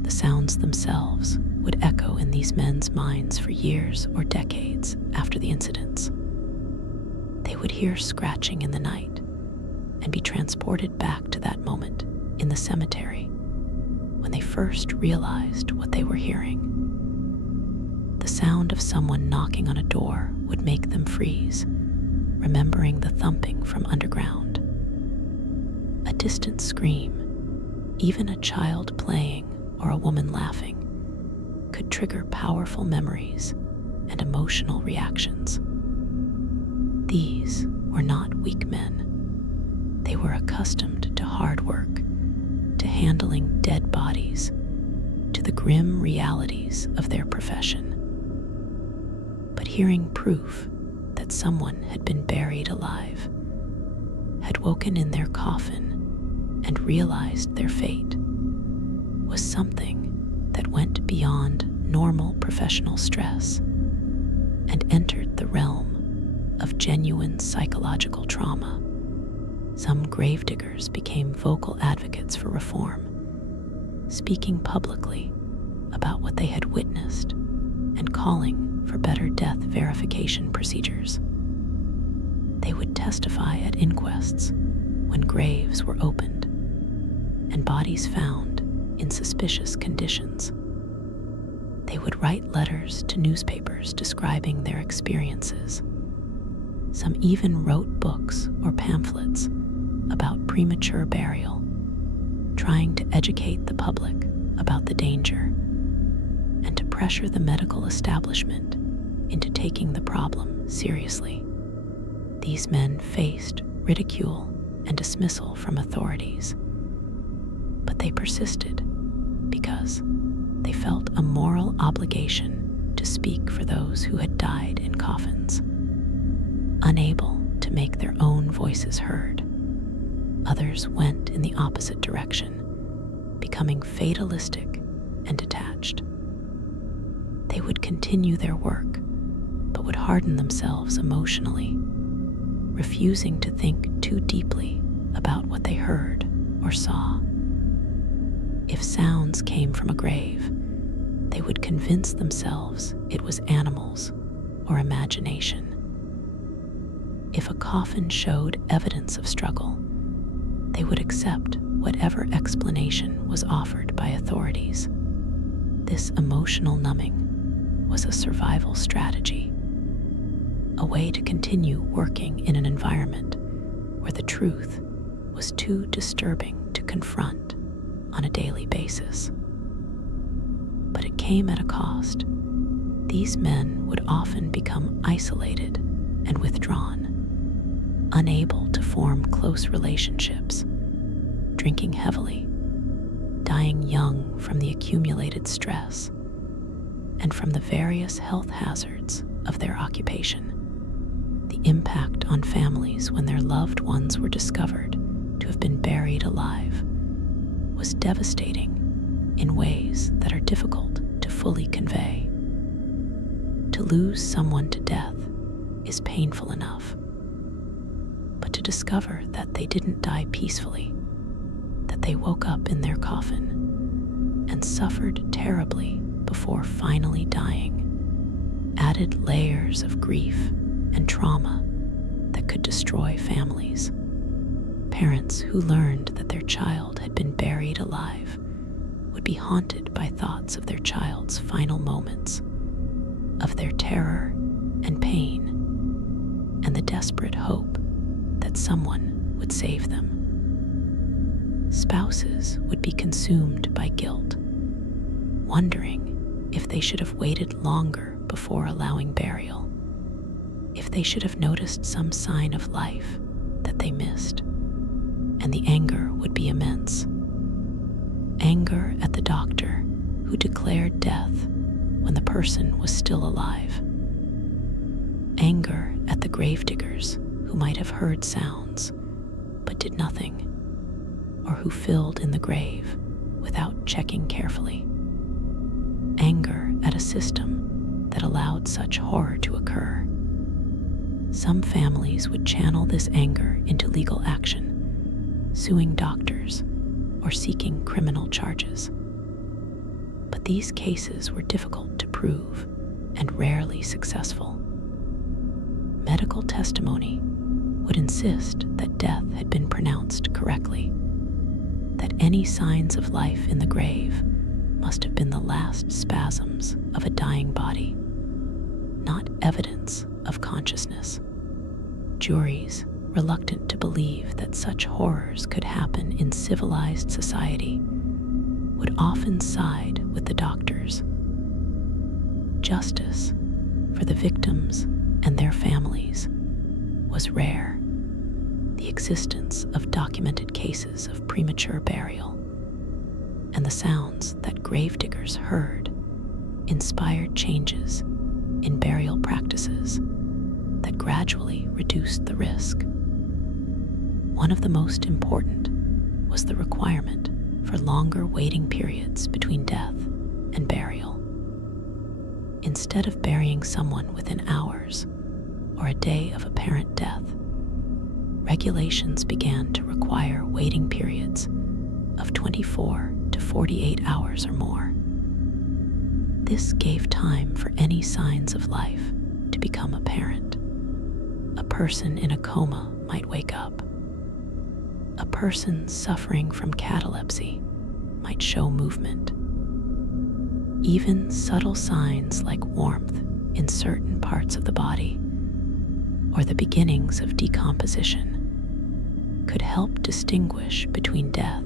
The sounds themselves would echo in these men's minds for years or decades after the incidents. They would hear scratching in the night and be transported back to that moment in the cemetery when they first realized what they were hearing. The sound of someone knocking on a door would make them freeze, remembering the thumping from underground. A distant scream, even a child playing or a woman laughing, could trigger powerful memories and emotional reactions. These were not weak men. They were accustomed to hard work, to handling dead bodies, to the grim realities of their profession. But hearing proof that someone had been buried alive, had woken in their coffin and realized their fate, was something that went beyond normal professional stress and entered the realm of genuine psychological trauma. Some gravediggers became vocal advocates for reform, speaking publicly about what they had witnessed and calling for better death verification procedures. They would testify at inquests when graves were opened and bodies found in suspicious conditions. They would write letters to newspapers describing their experiences. Some even wrote books or pamphlets about premature burial, trying to educate the public about the danger and to pressure the medical establishment into taking the problem seriously. These men faced ridicule and dismissal from authorities, but they persisted because they felt a moral obligation to speak for those who had died in coffins. Unable to make their own voices heard, others went in the opposite direction, becoming fatalistic and detached. They would continue their work, but would harden themselves emotionally, refusing to think too deeply about what they heard or saw. If sounds came from a grave, they would convince themselves it was animals or imagination. If a coffin showed evidence of struggle, they would accept whatever explanation was offered by authorities. This emotional numbing was a survival strategy, a way to continue working in an environment where the truth was too disturbing to confront on a daily basis. But it came at a cost. These men would often become isolated and withdrawn, unable to form close relationships, drinking heavily, dying young from the accumulated stress, and from the various health hazards of their occupation. The impact on families when their loved ones were discovered to have been buried alive was devastating in ways that are difficult to fully convey. To lose someone to death is painful enough, but to discover that they didn't die peacefully, that they woke up in their coffin and suffered terribly before finally dying, added layers of grief and trauma that could destroy families. Parents who learned that their child had been buried alive would be haunted by thoughts of their child's final moments, of their terror and pain, and the desperate hope that someone would save them. Spouses would be consumed by guilt, wondering if they should have waited longer before allowing burial, if they should have noticed some sign of life that they missed, and the anger would be immense. Anger at the doctor who declared death when the person was still alive. Anger at the gravediggers who might have heard sounds but did nothing, or who filled in the grave without checking carefully. Anger at a system that allowed such horror to occur. Some families would channel this anger into legal action, suing doctors or seeking criminal charges. But these cases were difficult to prove and rarely successful. Medical testimony would insist that death had been pronounced correctly, that any signs of life in the grave must have been the last spasms of a dying body, not evidence of consciousness. Juries, reluctant to believe that such horrors could happen in civilized society, would often side with the doctors. Justice for the victims and their families was rare. The existence of documented cases of premature burial and the sounds that gravediggers heard inspired changes in burial practices that gradually reduced the risk. One of the most important was the requirement for longer waiting periods between death and burial. Instead of burying someone within hours or a day of apparent death, regulations began to require waiting periods of 24 to 48 hours or more. This gave time for any signs of life to become apparent. A person in a coma might wake up. A person suffering from catalepsy might show movement. Even subtle signs like warmth in certain parts of the body or the beginnings of decomposition could help distinguish between death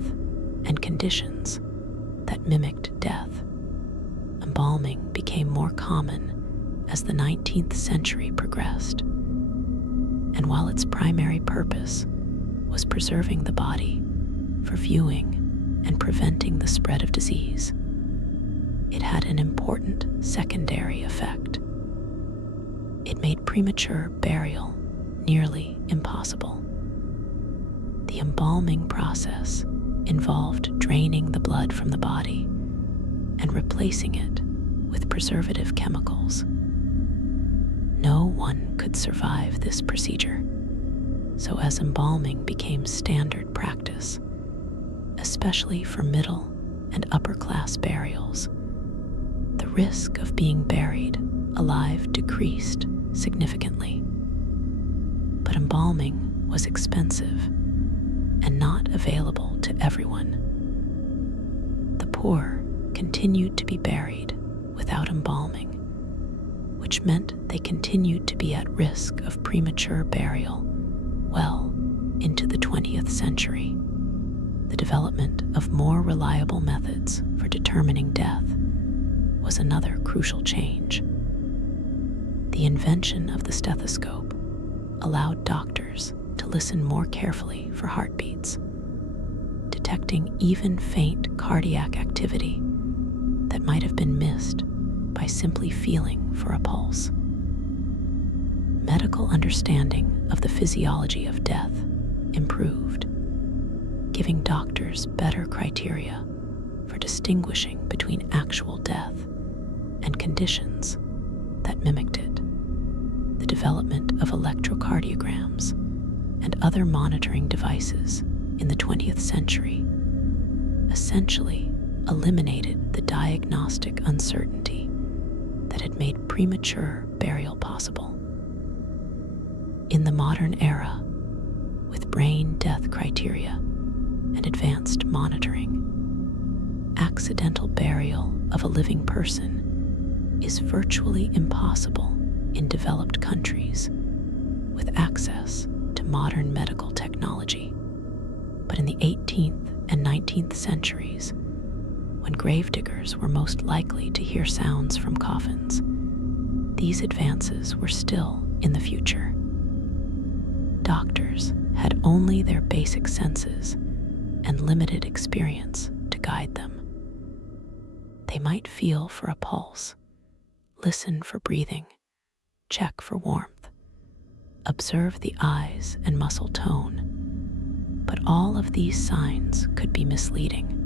and conditions that mimicked death. Embalming became more common as the 19th century progressed, and while its primary purpose was preserving the body for viewing and preventing the spread of disease, it had an important secondary effect. It made premature burial nearly impossible. The embalming process involved draining the blood from the body and replacing it with preservative chemicals. No one could survive this procedure, so as embalming became standard practice, especially for middle and upper class burials, the risk of being buried alive decreased significantly. But embalming was expensive and not available to everyone. The poor continued to be buried without embalming, which meant they continued to be at risk of premature burial well into the 20th century. The development of more reliable methods for determining death was another crucial change. The invention of the stethoscope allowed doctors to listen more carefully for heartbeats, detecting even faint cardiac activity that might have been missed by simply feeling for a pulse. Medical understanding of the physiology of death improved, giving doctors better criteria for distinguishing between actual death and conditions that mimicked it. The development of electrocardiograms and other monitoring devices in the 20th century essentially eliminated the diagnostic uncertainty that had made premature burial possible. In the modern era, with brain death criteria and advanced monitoring, accidental burial of a living person is virtually impossible in developed countries with access to modern medical technology. But in the 18th and 19th centuries, when gravediggers were most likely to hear sounds from coffins, these advances were still in the future. Doctors had only their basic senses and limited experience to guide them. They might feel for a pulse, listen for breathing, check for warmth, observe the eyes and muscle tone, but all of these signs could be misleading.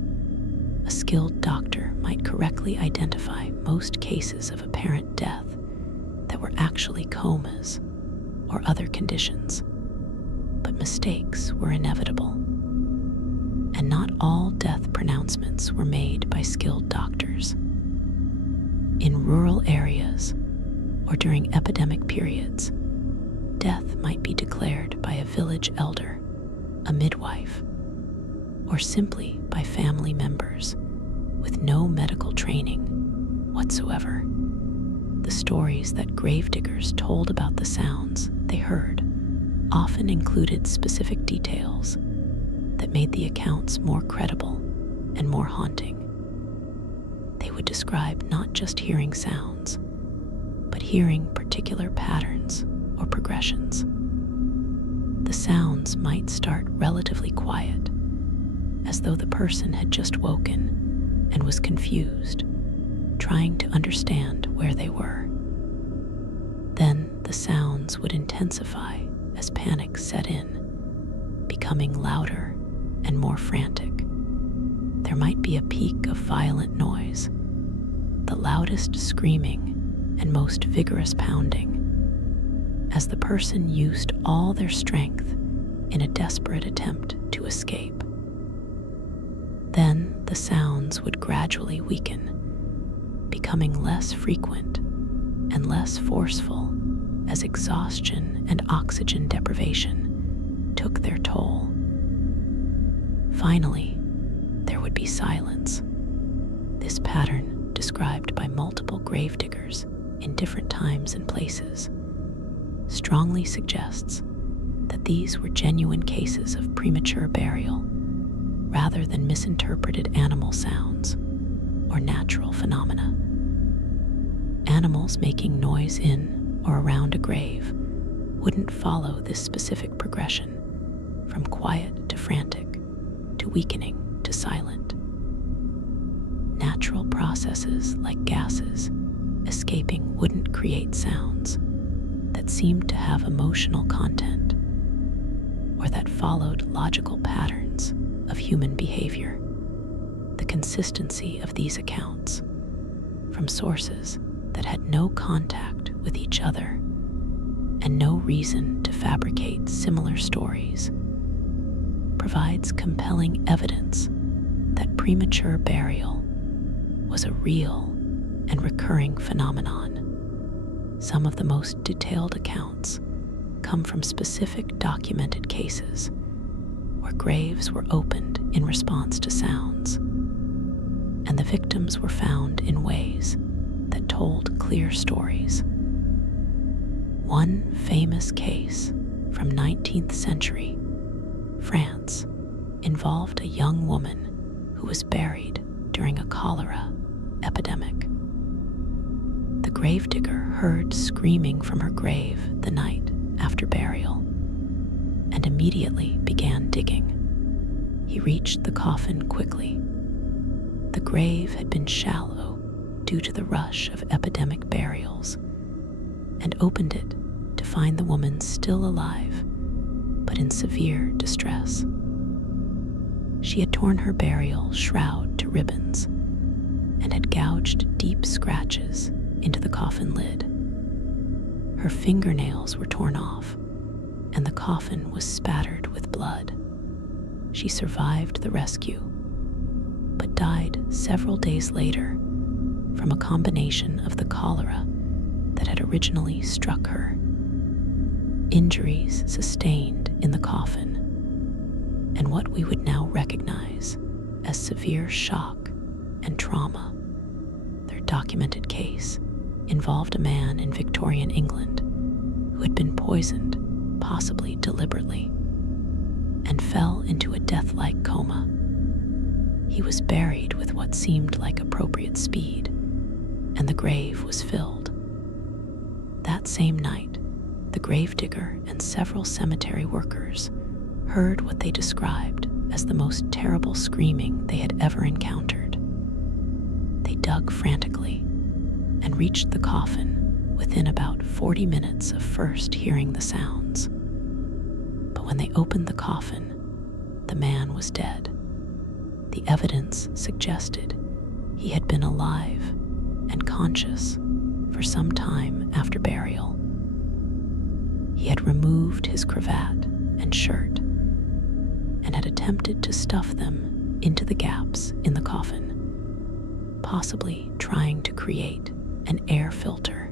A skilled doctor might correctly identify most cases of apparent death that were actually comas or other conditions, but mistakes were inevitable. And not all death pronouncements were made by skilled doctors. In rural areas or during epidemic periods, death might be declared by a village elder, a midwife, or simply by family members with no medical training whatsoever. The stories that gravediggers told about the sounds they heard often included specific details that made the accounts more credible and more haunting. They would describe not just hearing sounds, but hearing particular patterns or progressions. The sounds might start relatively quiet, as though the person had just woken and was confused, trying to understand where they were. Then the sounds would intensify as panic set in, becoming louder and more frantic. There might be a peak of violent noise, the loudest screaming and most vigorous pounding, as the person used all their strength in a desperate attempt to escape. Then the sounds would gradually weaken, becoming less frequent and less forceful as exhaustion and oxygen deprivation took their toll. Finally, there would be silence. This pattern, described by multiple gravediggers in different times and places, strongly suggests that these were genuine cases of premature burial rather than misinterpreted animal sounds or natural phenomena. Animals making noise in or around a grave wouldn't follow this specific progression from quiet to frantic to weakening to silent. Natural processes like gases escaping wouldn't create sounds that seemed to have emotional content or that followed logical patterns of human behavior. The consistency of these accounts, from sources that had no contact with each other and no reason to fabricate similar stories, provides compelling evidence that premature burial was a real and recurring phenomenon. Some of the most detailed accounts come from specific documented cases where graves were opened in response to sounds, and the victims were found in ways that told clear stories. One famous case from 19th century France involved a young woman who was buried during a cholera epidemic. The gravedigger heard screaming from her grave the night after burial and immediately began digging. He reached the coffin quickly. The grave had been shallow due to the rush of epidemic burials, and opened it to find the woman still alive, but in severe distress. She had torn her burial shroud to ribbons and had gouged deep scratches into the coffin lid. Her fingernails were torn off, and the coffin was spattered with blood. She survived the rescue, but died several days later from a combination of the cholera that had originally struck her, injuries sustained in the coffin, and what we would now recognize as severe shock and trauma. Their documented case involved a man in Victorian England who had been poisoned, possibly deliberately, and fell into a death-like coma. He was buried with what seemed like appropriate speed, and the grave was filled. That same night, the gravedigger and several cemetery workers heard what they described as the most terrible screaming they had ever encountered. They dug frantically and reached the coffin within about 40 minutes of first hearing the sounds. But when they opened the coffin, the man was dead. The evidence suggested he had been alive and conscious for some time after burial. He had removed his cravat and shirt and had attempted to stuff them into the gaps in the coffin, possibly trying to create an air filter.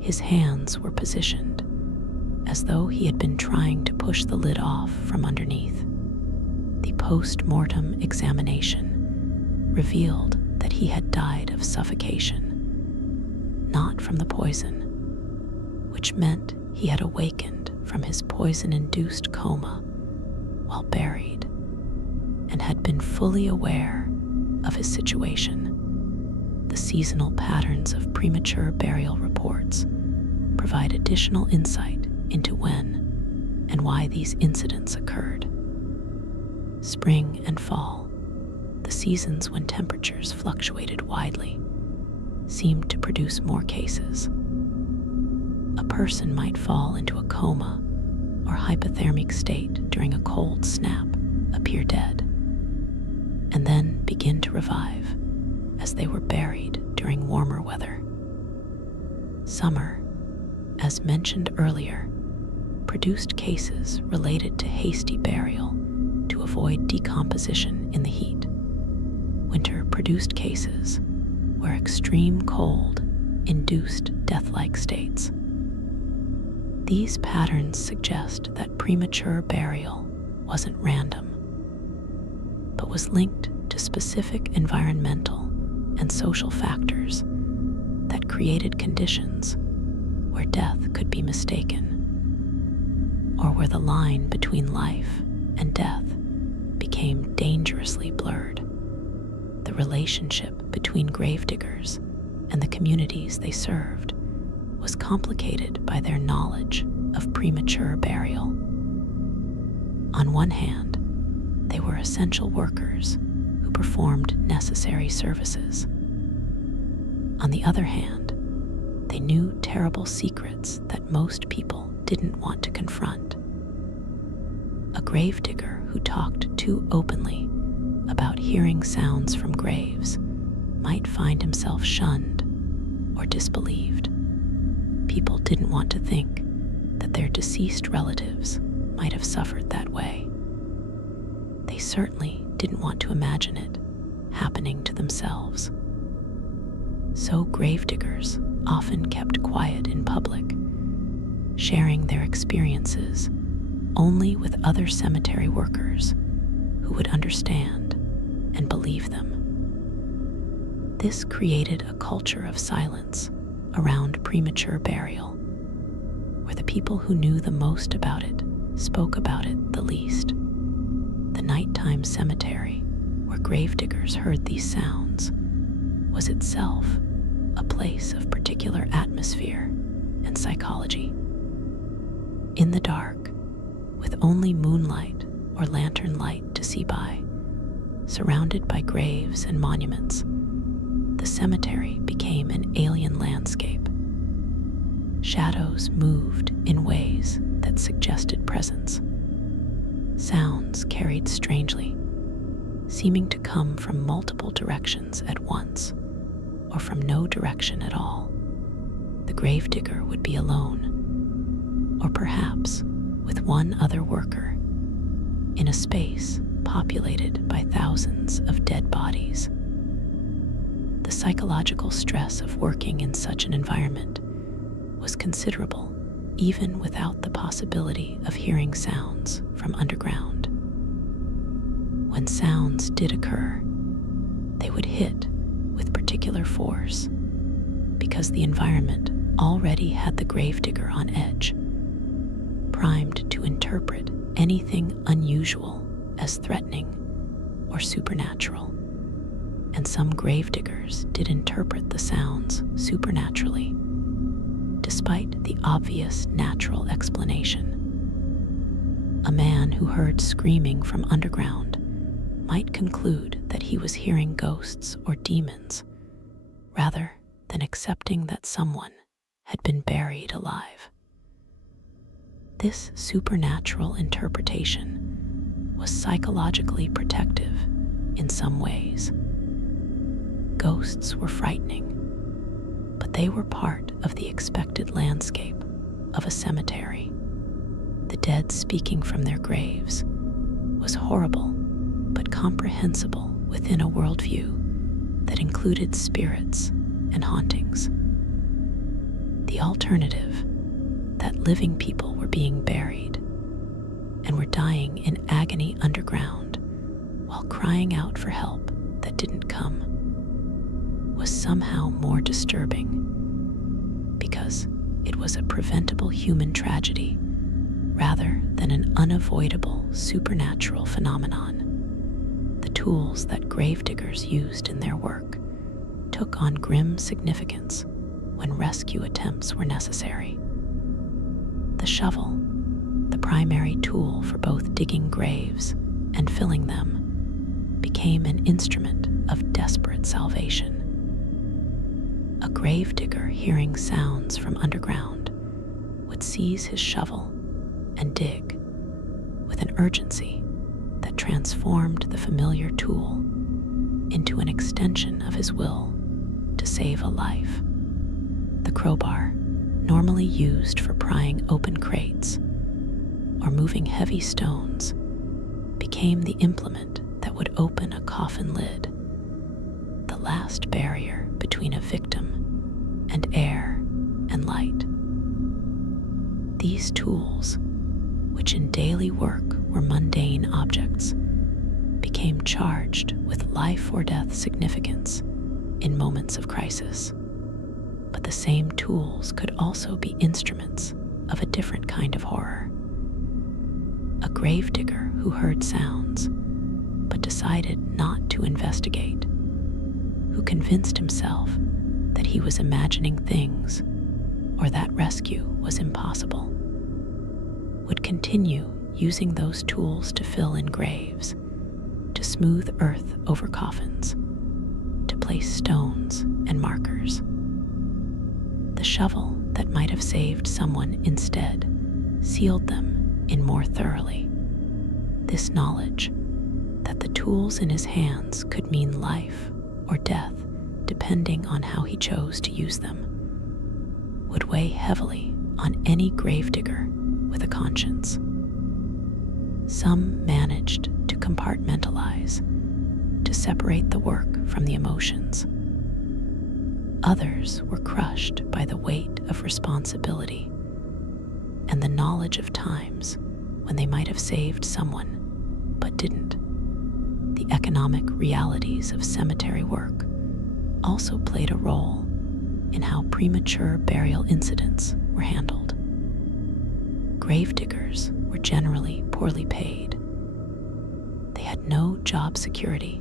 His hands were positioned as though he had been trying to push the lid off from underneath. The post-mortem examination revealed that he had died of suffocation, not from the poison, which meant he had awakened from his poison-induced coma while buried and had been fully aware of his situation. The seasonal patterns of premature burial reports provide additional insight into when and why these incidents occurred. Spring and fall, the seasons when temperatures fluctuated widely, seemed to produce more cases. A person might fall into a coma or hypothermic state during a cold snap, appear dead, and then begin to revive as they were buried during warmer weather. Summer, as mentioned earlier, produced cases related to hasty burial to avoid decomposition in the heat. Winter produced cases where extreme cold induced death-like states. These patterns suggest that premature burial wasn't random, but was linked to specific environmental and social factors that created conditions where death could be mistaken, or where the line between life and death became dangerously blurred. The relationship between gravediggers and the communities they served was complicated by their knowledge of premature burial. On one hand, they were essential workers who performed necessary services. On the other hand, they knew terrible secrets that most people didn't want to confront. A gravedigger who talked too openly about hearing sounds from graves might find himself shunned or disbelieved. People didn't want to think that their deceased relatives might have suffered that way. They certainly didn't want to imagine it happening to themselves. So gravediggers often kept quiet in public, sharing their experiences only with other cemetery workers who would understand and believe them. This created a culture of silence around premature burial, where the people who knew the most about it spoke about it the least. The nighttime cemetery, where gravediggers heard these sounds, was itself a place of particular atmosphere and psychology. In the dark, with only moonlight or lantern light to see by, surrounded by graves and monuments, the cemetery became an alien landscape. Shadows moved in ways that suggested presence. Sounds carried strangely, seeming to come from multiple directions at once, or from no direction at all. The gravedigger would be alone, or perhaps with one other worker, in a space populated by thousands of dead bodies. The psychological stress of working in such an environment was considerable, even without the possibility of hearing sounds from underground. When sounds did occur, they would hit with particular force because the environment already had the gravedigger on edge, primed to interpret anything unusual as threatening or supernatural. And some gravediggers did interpret the sounds supernaturally, despite the obvious natural explanation. A man who heard screaming from underground might conclude that he was hearing ghosts or demons, rather than accepting that someone had been buried alive. This supernatural interpretation was psychologically protective in some ways. Ghosts were frightening, but they were part of the expected landscape of a cemetery. The dead speaking from their graves was horrible but comprehensible within a worldview that included spirits and hauntings. The alternative, that living people were being buried and were dying in agony underground while crying out for help that didn't come, was somehow more disturbing because it was a preventable human tragedy rather than an unavoidable supernatural phenomenon. The tools that gravediggers used in their work took on grim significance when rescue attempts were necessary. The shovel, the primary tool for both digging graves and filling them, became an instrument of desperate salvation. A gravedigger hearing sounds from underground would seize his shovel and dig with an urgency that transformed the familiar tool into an extension of his will to save a life. The crowbar, normally used for prying open crates or moving heavy stones, became the implement that would open a coffin lid, the last barrier between a victim and air and light. These tools, which in daily work were mundane objects, became charged with life or death significance in moments of crisis. But the same tools could also be instruments of a different kind of horror. A gravedigger who heard sounds but decided not to investigate, who convinced himself that he was imagining things or that rescue was impossible, would continue using those tools to fill in graves, to smooth earth over coffins, to place stones and markers. The shovel that might have saved someone instead sealed them in more thoroughly. This knowledge that the tools in his hands could mean life or death depending on how he chose to use them would weigh heavily on any gravedigger with a conscience. Some managed to compartmentalize, to separate the work from the emotions. Others were crushed by the weight of responsibility and the knowledge of times when they might have saved someone but didn't. The economic realities of cemetery work also played a role in how premature burial incidents were handled. Gravediggers were generally poorly paid. They had no job security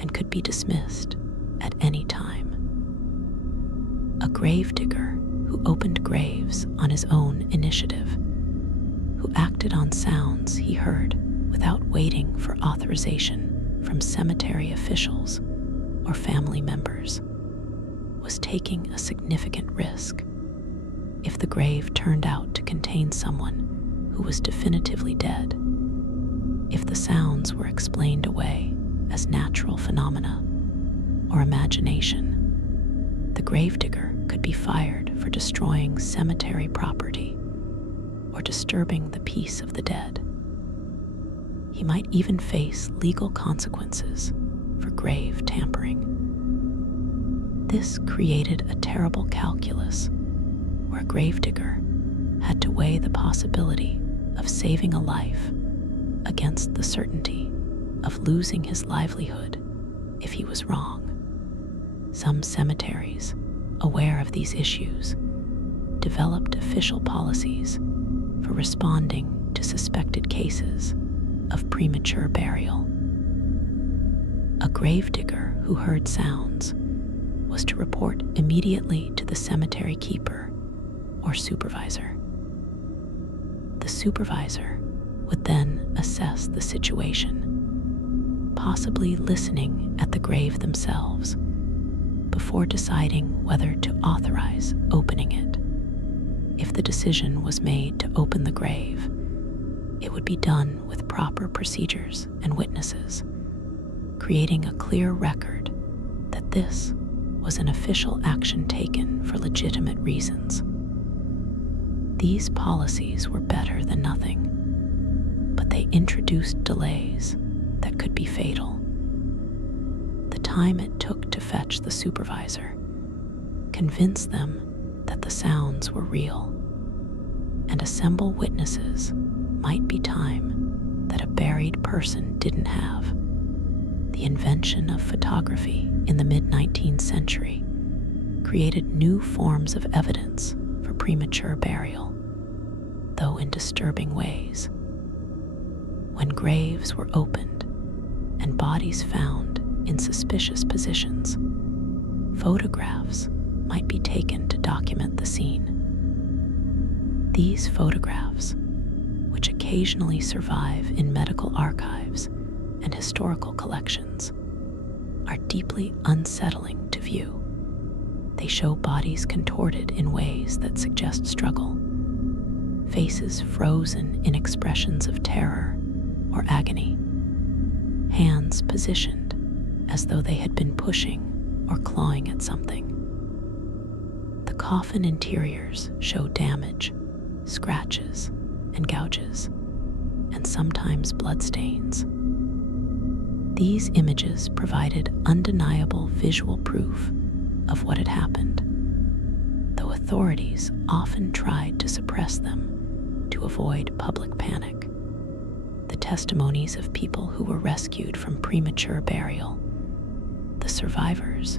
and could be dismissed at any time. A gravedigger who opened graves on his own initiative, who acted on sounds he heard without waiting for authorization from cemetery officials or family members, was taking a significant risk. If the grave turned out to contain someone who was definitively dead, if the sounds were explained away as natural phenomena or imagination, the gravedigger could be fired for destroying cemetery property or disturbing the peace of the dead. He might even face legal consequences for grave tampering. This created a terrible calculus where a gravedigger had to weigh the possibility of saving a life against the certainty of losing his livelihood if he was wrong. Some cemeteries, aware of these issues, developed official policies for responding to suspected cases of premature burial. A gravedigger who heard sounds was to report immediately to the cemetery keeper or supervisor. The supervisor would then assess the situation, possibly listening at the grave themselves, before deciding whether to authorize opening it. If the decision was made to open the grave, it would be done with proper procedures and witnesses, creating a clear record that this was an official action taken for legitimate reasons. These policies were better than nothing, but they introduced delays that could be fatal. The time it took to fetch the supervisor, convince them that the sounds were real, and assemble witnesses might be time that a buried person didn't have. The invention of photography in the mid-19th century created new forms of evidence for premature burial, though in disturbing ways. When graves were opened and bodies found in suspicious positions, photographs might be taken to document the scene. These photographs, which occasionally survive in medical archives and historical collections, are deeply unsettling to view. They show bodies contorted in ways that suggest struggle, faces frozen in expressions of terror or agony, hands positioned as though they had been pushing or clawing at something. The coffin interiors show damage, scratches, and gouges, and sometimes bloodstains. These images provided undeniable visual proof of what had happened, though authorities often tried to suppress them to avoid public panic. The testimonies of people who were rescued from premature burial, the survivors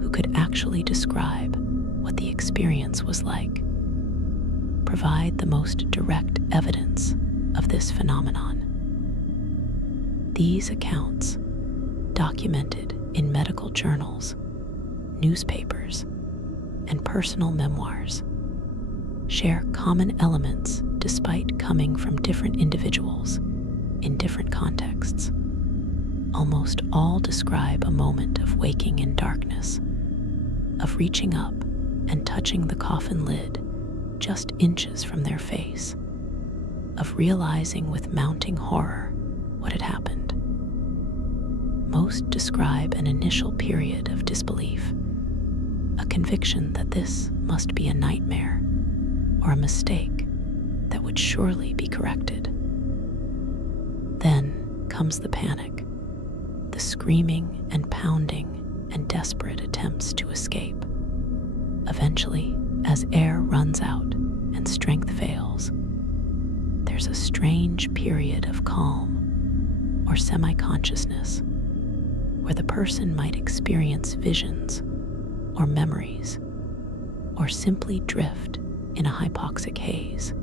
who could actually describe what the experience was like, provide the most direct evidence of this phenomenon. These accounts, documented in medical journals, newspapers, and personal memoirs, share common elements despite coming from different individuals in different contexts. Almost all describe a moment of waking in darkness, of reaching up and touching the coffin lid just inches from their face, of realizing with mounting horror what had happened. Most describe an initial period of disbelief, a conviction that this must be a nightmare or a mistake that would surely be corrected. Then comes the panic, the screaming and pounding and desperate attempts to escape. Eventually, as air runs out and strength fails, there's a strange period of calm or semi-consciousness where the person might experience visions or memories or simply drift in a hypoxic haze.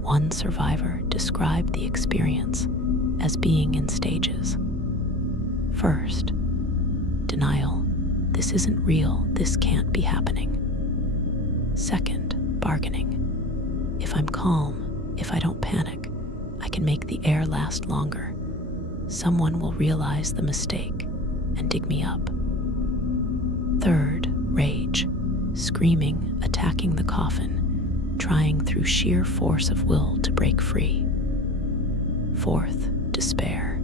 One survivor described the experience as being in stages. First, denial, this isn't real, this can't be happening. Second, bargaining, if I'm calm, if I don't panic, I can make the air last longer. Someone will realize the mistake and dig me up. Third, rage, screaming, attacking the coffin, trying through sheer force of will to break free. Fourth, despair,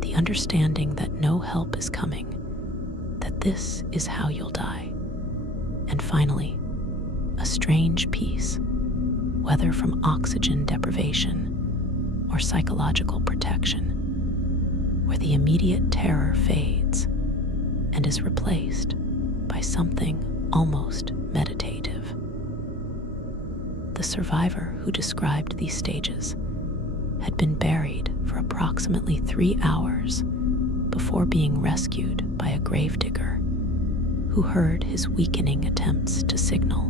the understanding that no help is coming, that this is how you'll die. And finally, a strange peace, whether from oxygen deprivation or psychological protection, where the immediate terror fades and is replaced by something almost meditative. The survivor who described these stages had been buried for approximately 3 hours before being rescued by a gravedigger who heard his weakening attempts to signal.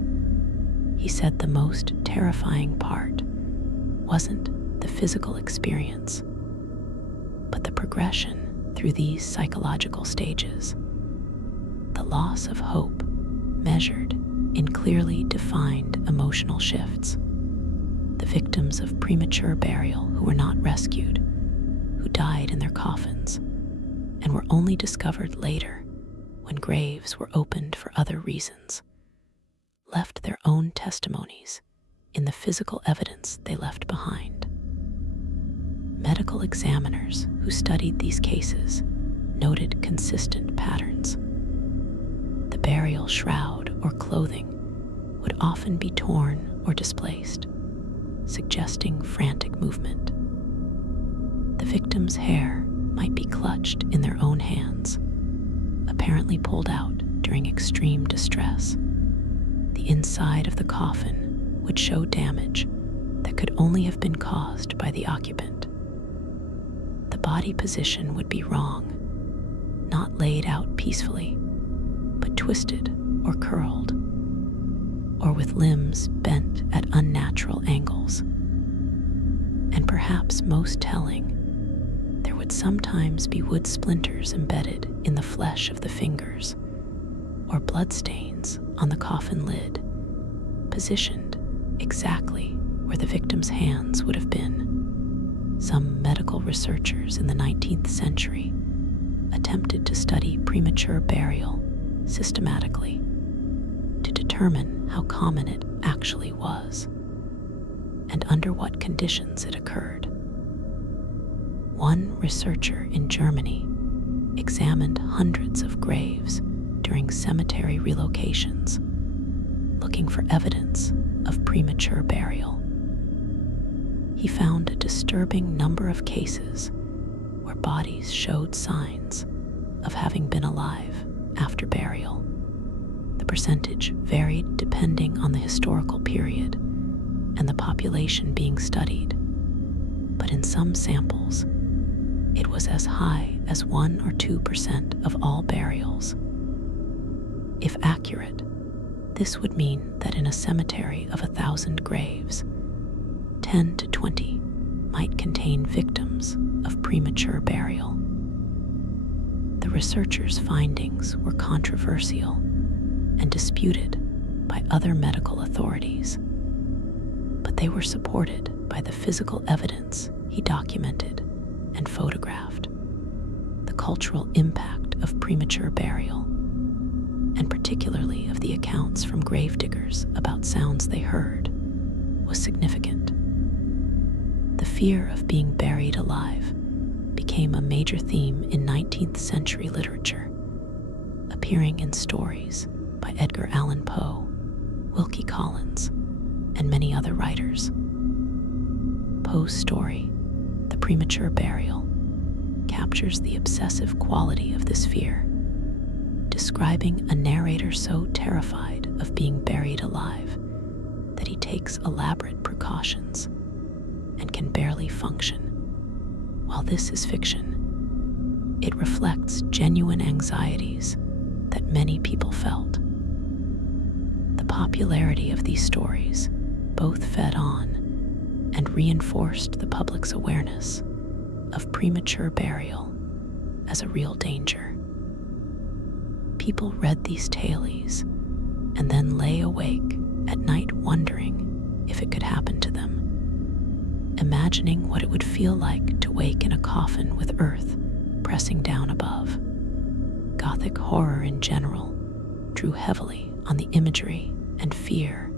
He said the most terrifying part wasn't the physical experience, but the progression through these psychological stages, the loss of hope measured in clearly defined emotional shifts, the victims of premature burial who were not rescued, who died in their coffins, and were only discovered later when graves were opened for other reasons, left their own testimonies in the physical evidence they left behind. Medical examiners who studied these cases noted consistent patterns. The burial shroud or clothing would often be torn or displaced, suggesting frantic movement. The victim's hair might be clutched in their own hands, apparently pulled out during extreme distress. The inside of the coffin would show damage that could only have been caused by the occupant. The body position would be wrong, not laid out peacefully, but twisted or curled, or with limbs bent at unnatural angles. And perhaps most telling, there would sometimes be wood splinters embedded in the flesh of the fingers, or bloodstains on the coffin lid, positioned exactly where the victim's hands would have been. Some medical researchers in the 19th century attempted to study premature burial systematically to determine how common it actually was and under what conditions it occurred. One researcher in Germany examined hundreds of graves during cemetery relocations, looking for evidence of premature burial. He found a disturbing number of cases where bodies showed signs of having been alive after burial. The percentage varied depending on the historical period and the population being studied, but in some samples, it was as high as 1 or 2% of all burials. If accurate, this would mean that in a cemetery of 1,000 graves, 10 to 20 might contain victims of premature burial. The researchers' findings were controversial and disputed by other medical authorities, but they were supported by the physical evidence he documented and photographed. The cultural impact of premature burial, and particularly of the accounts from gravediggers about sounds they heard, was significant. The fear of being buried alive became a major theme in 19th century literature, appearing in stories by Edgar Allan Poe, Wilkie Collins, and many other writers. Poe's story, The Premature Burial, captures the obsessive quality of this fear, describing a narrator so terrified of being buried alive that he takes elaborate precautions and can barely function. While this is fiction, it reflects genuine anxieties that many people felt. The popularity of these stories both fed on and reinforced the public's awareness of premature burial as a real danger. People read these tales and then lay awake at night wondering if it could happen to them, imagining what it would feel like to wake in a coffin with earth pressing down above. Gothic horror in general drew heavily on the imagery and fear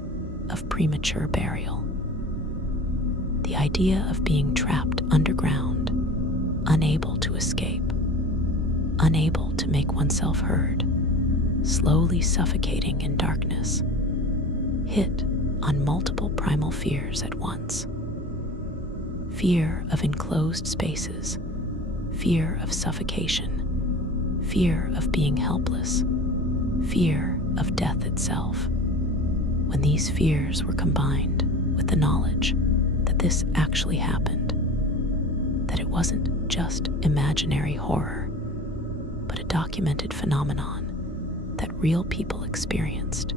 of premature burial. The idea of being trapped underground, unable to escape, unable to make oneself heard, slowly suffocating in darkness, hit on multiple primal fears at once. Fear of enclosed spaces, fear of suffocation, fear of being helpless, fear of death itself. When these fears were combined with the knowledge that this actually happened, that it wasn't just imaginary horror, but a documented phenomenon that real people experienced,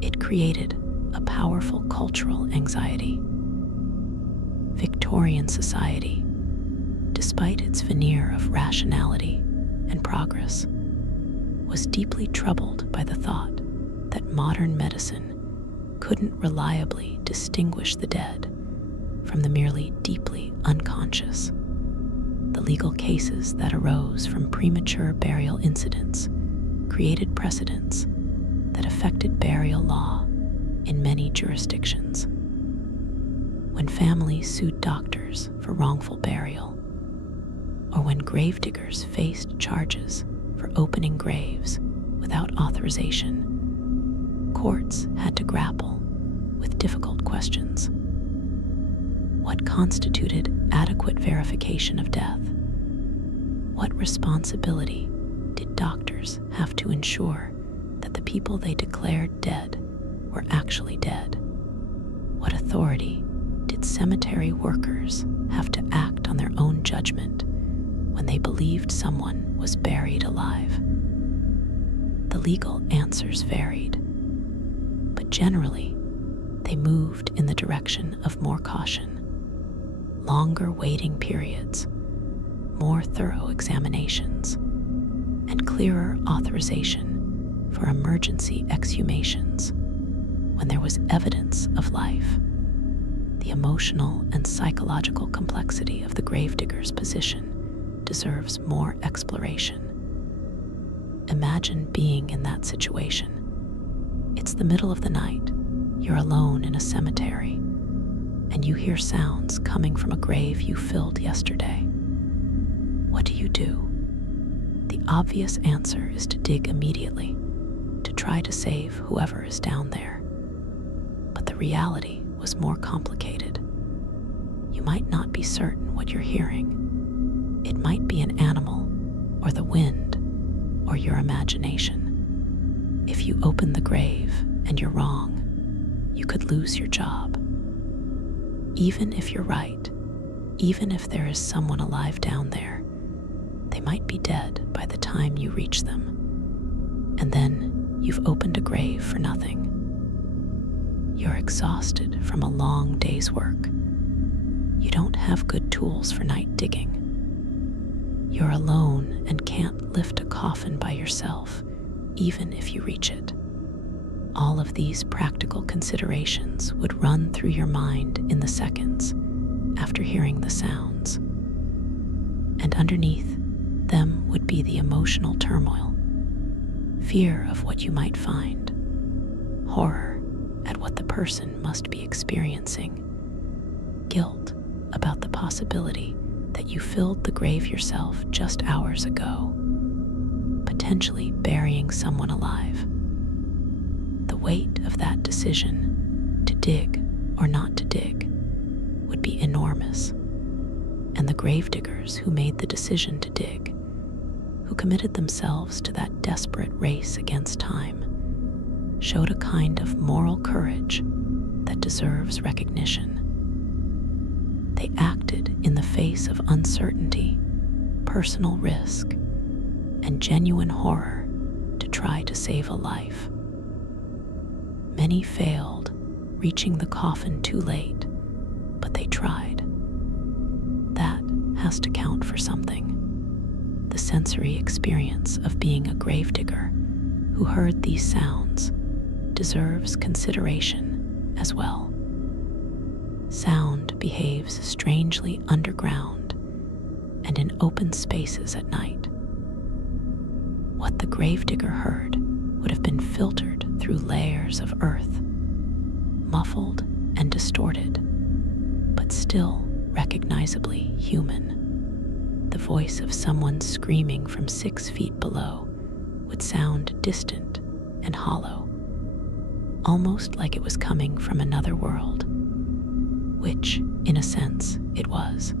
it created a powerful cultural anxiety. Victorian society, despite its veneer of rationality and progress, was deeply troubled by the thought that modern medicine couldn't reliably distinguish the dead from the merely deeply unconscious. The legal cases that arose from premature burial incidents created precedents that affected burial law in many jurisdictions. When families sued doctors for wrongful burial, or when gravediggers faced charges for opening graves without authorization, courts had to grapple with difficult questions. What constituted adequate verification of death? What responsibility did doctors have to ensure that the people they declared dead were actually dead? What authority did cemetery workers have to act on their own judgment when they believed someone was buried alive? The legal answers varied, but generally, they moved in the direction of more caution, longer waiting periods, more thorough examinations, and clearer authorization for emergency exhumations when there was evidence of life. The emotional and psychological complexity of the gravedigger's position deserves more exploration. Imagine being in that situation. It's the middle of the night, you're alone in a cemetery, and you hear sounds coming from a grave you filled yesterday. What do you do? The obvious answer is to dig immediately, to try to save whoever is down there. But the reality was more complicated. You might not be certain what you're hearing. It might be an animal, or the wind, or your imagination. If you open the grave and you're wrong, you could lose your job. Even if you're right, even if there is someone alive down there, they might be dead by the time you reach them. And then you've opened a grave for nothing. You're exhausted from a long day's work. You don't have good tools for night digging. You're alone and can't lift a coffin by yourself, even if you reach it. All of these practical considerations would run through your mind in the seconds after hearing the sounds. And underneath them would be the emotional turmoil, fear of what you might find, horror at what the person must be experiencing, guilt about the possibility that you filled the grave yourself just hours ago, potentially burying someone alive. The weight of that decision, to dig or not to dig, would be enormous. And the gravediggers who made the decision to dig, who committed themselves to that desperate race against time, showed a kind of moral courage that deserves recognition. They acted in the face of uncertainty, personal risk, and genuine horror to try to save a life. Many failed, reaching the coffin too late, but they tried. That has to count for something. The sensory experience of being a gravedigger who heard these sounds deserves consideration as well. Sound behaves strangely underground and in open spaces at night. What the gravedigger heard would have been filtered through layers of earth, muffled and distorted, but still recognizably human. The voice of someone screaming from 6 feet below would sound distant and hollow, almost like it was coming from another world, which, in a sense, it was.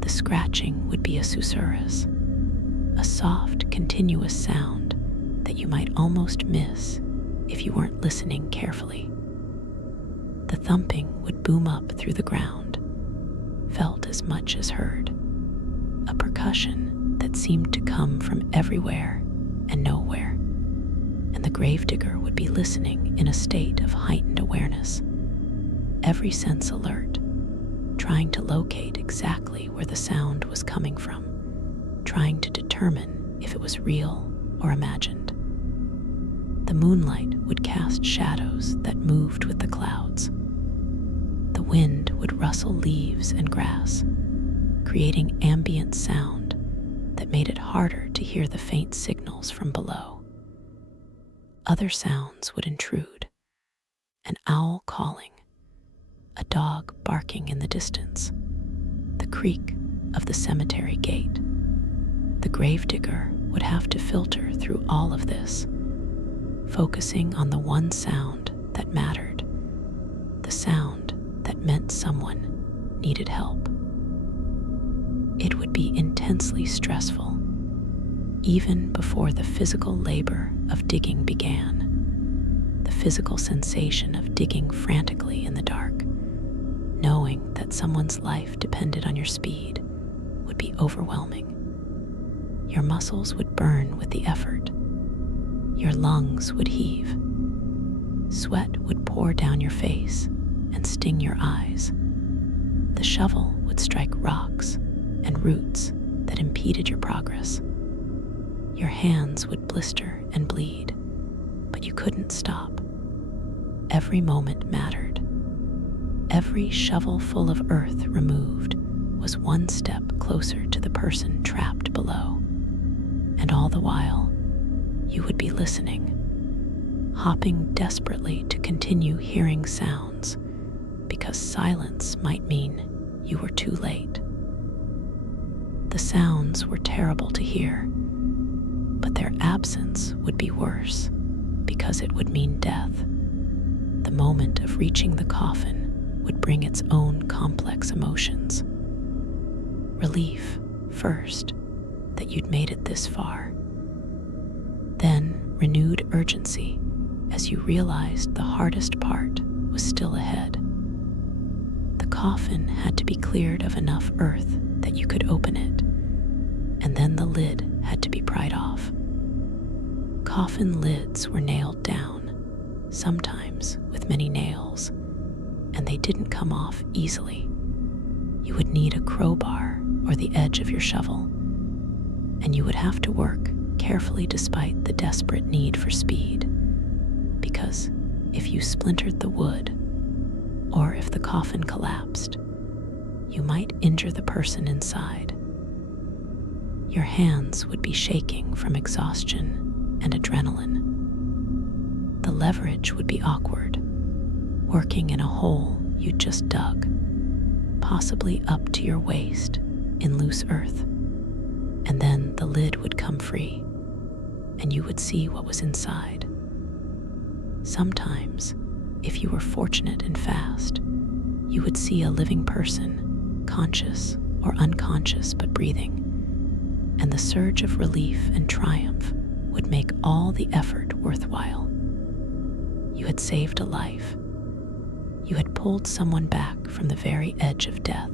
The scratching would be a susurrus, a soft, continuous sound that you might almost miss if you weren't listening carefully. The thumping would boom up through the ground, felt as much as heard, a percussion that seemed to come from everywhere and nowhere, and the gravedigger would be listening in a state of heightened awareness, every sense alert, trying to locate exactly where the sound was coming from, trying to determine if it was real or imagined. The moonlight would cast shadows that moved with the clouds. The wind would rustle leaves and grass, creating ambient sound that made it harder to hear the faint signals from below. Other sounds would intrude: an owl calling, a dog barking in the distance, the creak of the cemetery gate. The gravedigger would have to filter through all of this, focusing on the one sound that mattered, the sound that meant someone needed help. It would be intensely stressful, even before the physical labor of digging began. The physical sensation of digging frantically in the dark, knowing that someone's life depended on your speed, would be overwhelming. Your muscles would burn with the effort. Your lungs would heave. Sweat would pour down your face and sting your eyes. The shovel would strike rocks and roots that impeded your progress. Your hands would blister and bleed, but you couldn't stop. Every moment mattered. Every shovelful of earth removed was one step closer to the person trapped below. And all the while, you would be listening, hopping desperately to continue hearing sounds, because silence might mean you were too late. The sounds were terrible to hear, but their absence would be worse, because it would mean death. The moment of reaching the coffin would bring its own complex emotions. Relief, first, that you'd made it this far. Then renewed urgency as you realized the hardest part was still ahead. The coffin had to be cleared of enough earth that you could open it, and then the lid had to be pried off. Coffin lids were nailed down, sometimes with many nails, and they didn't come off easily. You would need a crowbar or the edge of your shovel, and you would have to work carefully despite the desperate need for speed, because if you splintered the wood, or if the coffin collapsed, you might injure the person inside. Your hands would be shaking from exhaustion and adrenaline. The leverage would be awkward, working in a hole you'd just dug, possibly up to your waist in loose earth. And then the lid would come free, and you would see what was inside. Sometimes, if you were fortunate and fast, you would see a living person, conscious or unconscious but breathing, and the surge of relief and triumph would make all the effort worthwhile. You had saved a life. You had pulled someone back from the very edge of death.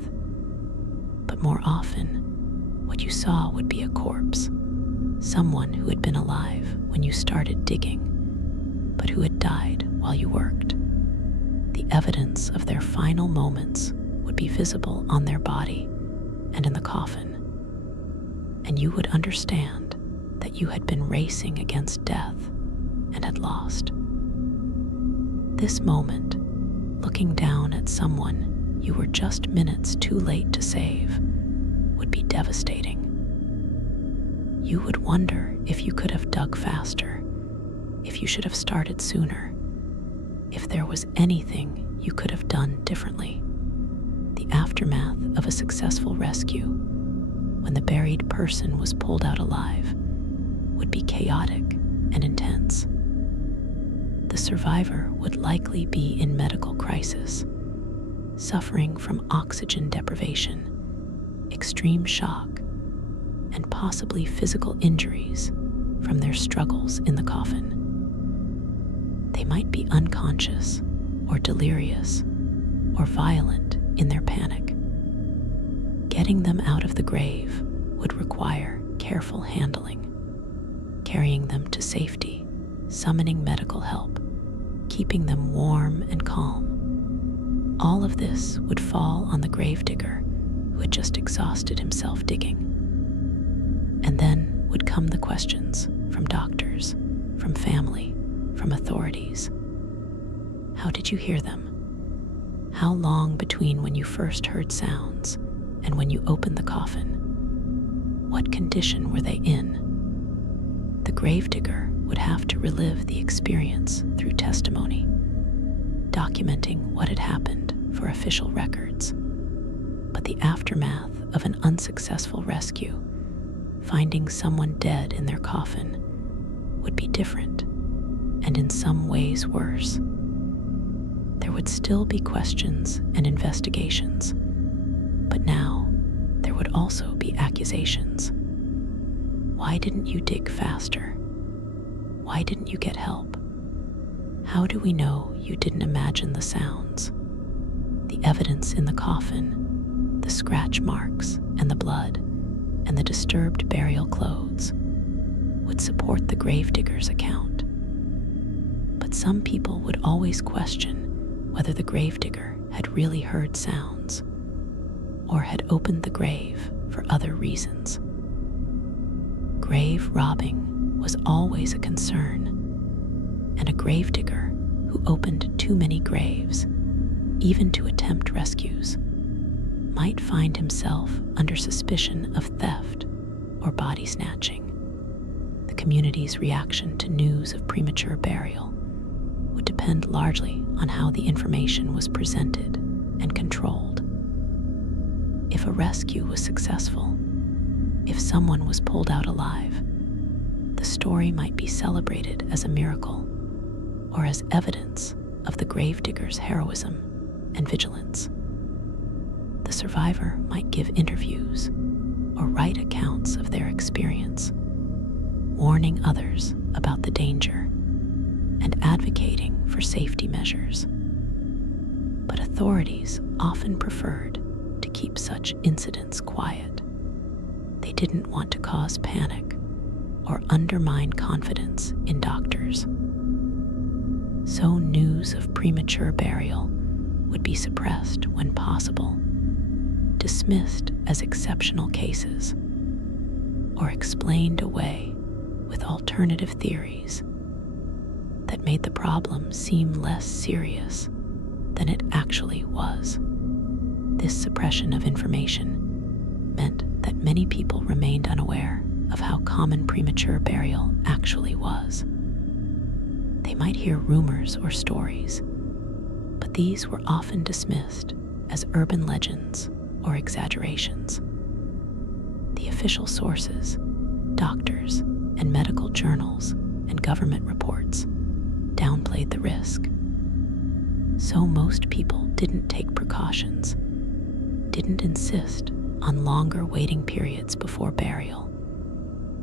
But more often, what you saw would be a corpse, someone who had been alive when you started digging, but who had died while you worked. The evidence of their final moments would be visible on their body and in the coffin, and you would understand that you had been racing against death and had lost. This moment, looking down at someone you were just minutes too late to save, would be devastating. You would wonder if you could have dug faster, if you should have started sooner, if there was anything you could have done differently. The aftermath of a successful rescue, when the buried person was pulled out alive, would be chaotic and intense. The survivor would likely be in medical crisis, suffering from oxygen deprivation, extreme shock, and possibly physical injuries from their struggles in the coffin. They might be unconscious or delirious or violent in their panic. Getting them out of the grave would require careful handling, carrying them to safety, summoning medical help, keeping them warm and calm. All of this would fall on the gravedigger who had just exhausted himself digging. And then would come the questions from doctors, from family, from authorities. How did you hear them? How long between when you first heard sounds and when you opened the coffin? What condition were they in? The gravedigger would have to relive the experience through testimony, documenting what had happened for official records. But the aftermath of an unsuccessful rescue, finding someone dead in their coffin, would be different, and in some ways worse. There would still be questions and investigations, but now there would also be accusations. Why didn't you dig faster? Why didn't you get help? How do we know you didn't imagine the sounds? The evidence in the coffin, the scratch marks and the blood, and the disturbed burial clothes would support the gravedigger's account. But some people would always question whether the gravedigger had really heard sounds or had opened the grave for other reasons. Grave robbing was always a concern, and a gravedigger who opened too many graves, even to attempt rescues, might find himself under suspicion of theft or body snatching. The community's reaction to news of premature burial would depend largely on how the information was presented and controlled. If a rescue was successful, if someone was pulled out alive, the story might be celebrated as a miracle or as evidence of the gravedigger's heroism and vigilance. The survivor might give interviews or write accounts of their experience, warning others about the danger and advocating for safety measures. But authorities often preferred to keep such incidents quiet. They didn't want to cause panic or undermine confidence in doctors. So news of premature burial would be suppressed when possible, dismissed as exceptional cases, or explained away with alternative theories that made the problem seem less serious than it actually was. This suppression of information meant that many people remained unaware of how common premature burial actually was. They might hear rumors or stories, but these were often dismissed as urban legends or exaggerations. The official sources, doctors and medical journals and government reports, downplayed the risk. So most people didn't take precautions, didn't insist on longer waiting periods before burial,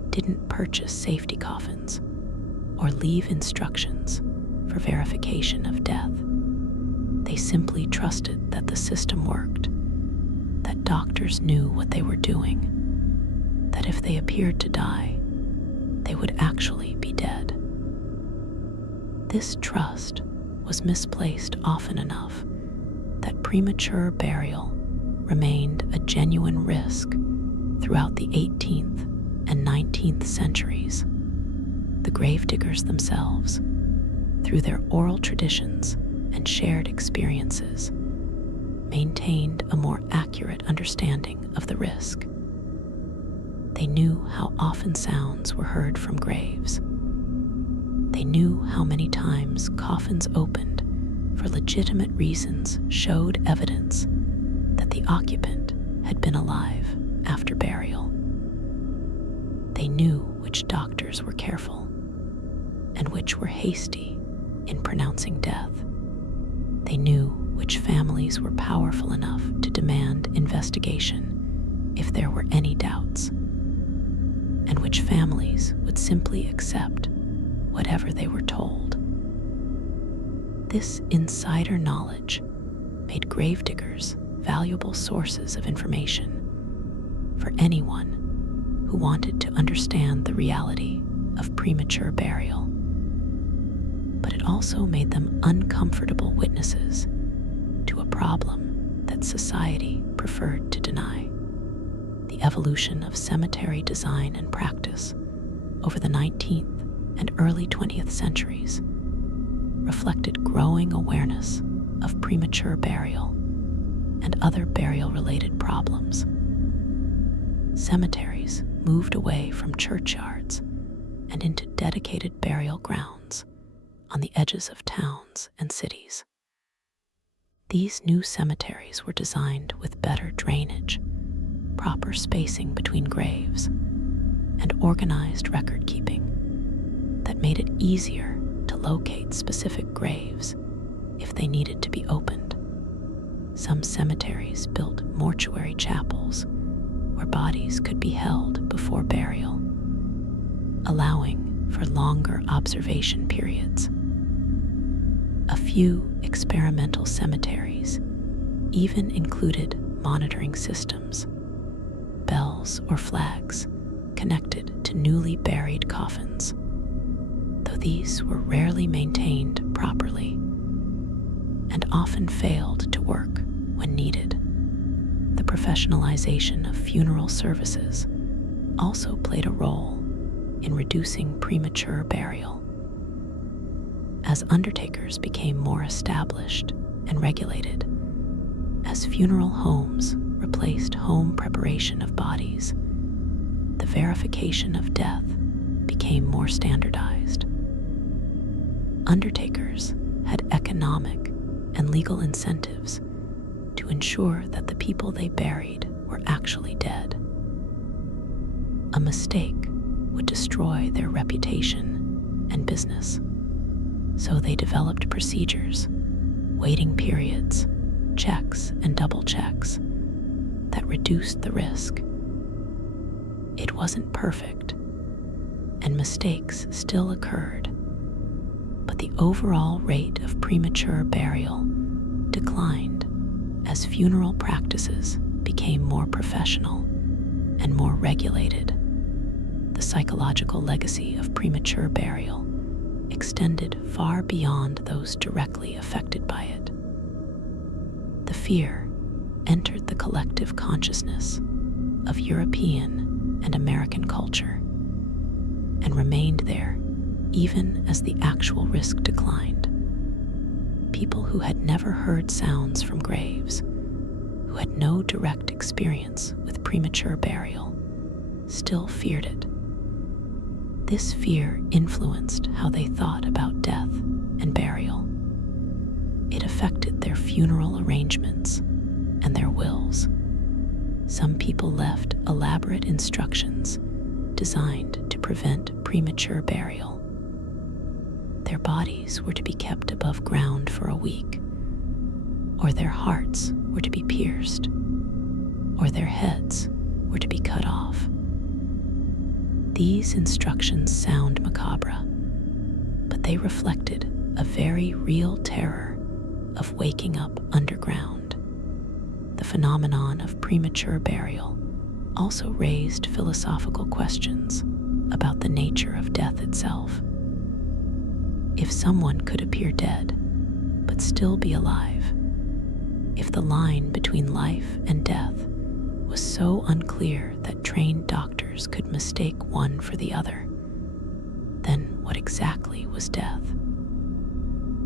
didn't purchase safety coffins, or leave instructions for verification of death. They simply trusted that the system worked, that doctors knew what they were doing, that if they appeared to die, they would actually be dead. This trust was misplaced often enough that premature burial remained a genuine risk throughout the 18th and 19th centuries. The gravediggers themselves, through their oral traditions and shared experiences, maintained a more accurate understanding of the risk. They knew how often sounds were heard from graves. They knew how many times coffins opened for legitimate reasons showed evidence that the occupant had been alive after burial. They knew which doctors were careful and which were hasty in pronouncing death. They knew which families were powerful enough to demand investigation if there were any doubts, and which families would simply accept whatever they were told. This insider knowledge made gravediggers valuable sources of information for anyone who wanted to understand the reality of premature burial. But it also made them uncomfortable witnesses to a problem that society preferred to deny: the evolution of cemetery design and practice over the 19th and early 20th centuries reflected growing awareness of premature burial and other burial-related problems. Cemeteries moved away from churchyards and into dedicated burial grounds on the edges of towns and cities. These new cemeteries were designed with better drainage, proper spacing between graves, and organized record-keeping that made it easier to locate specific graves if they needed to be opened. Some cemeteries built mortuary chapels where bodies could be held before burial, allowing for longer observation periods. A few experimental cemeteries even included monitoring systems, bells or flags connected to newly buried coffins, though these were rarely maintained properly and often failed to work when needed. The professionalization of funeral services also played a role in reducing premature burial. As undertakers became more established and regulated, as funeral homes replaced home preparation of bodies, the verification of death became more standardized. Undertakers had economic and legal incentives to ensure that the people they buried were actually dead. A mistake would destroy their reputation and business, so they developed procedures, waiting periods, checks and double checks that reduced the risk. It wasn't perfect, and mistakes still occurred, but the overall rate of premature burial declined as funeral practices became more professional and more regulated. The psychological legacy of premature burial extended far beyond those directly affected by it. The fear entered the collective consciousness of European and American culture and remained there even as the actual risk declined. People who had never heard sounds from graves, who had no direct experience with premature burial, still feared it. This fear influenced how they thought about death and burial. It affected their funeral arrangements and their wills. Some people left elaborate instructions designed to prevent premature burial. Their bodies were to be kept above ground for a week, or their hearts were to be pierced, or their heads were to be cut off. These instructions sound macabre, but they reflected a very real terror of waking up underground. The phenomenon of premature burial also raised philosophical questions about the nature of death itself. If someone could appear dead, but still be alive, if the line between life and death was so unclear that trained doctors could mistake one for the other, then what exactly was death?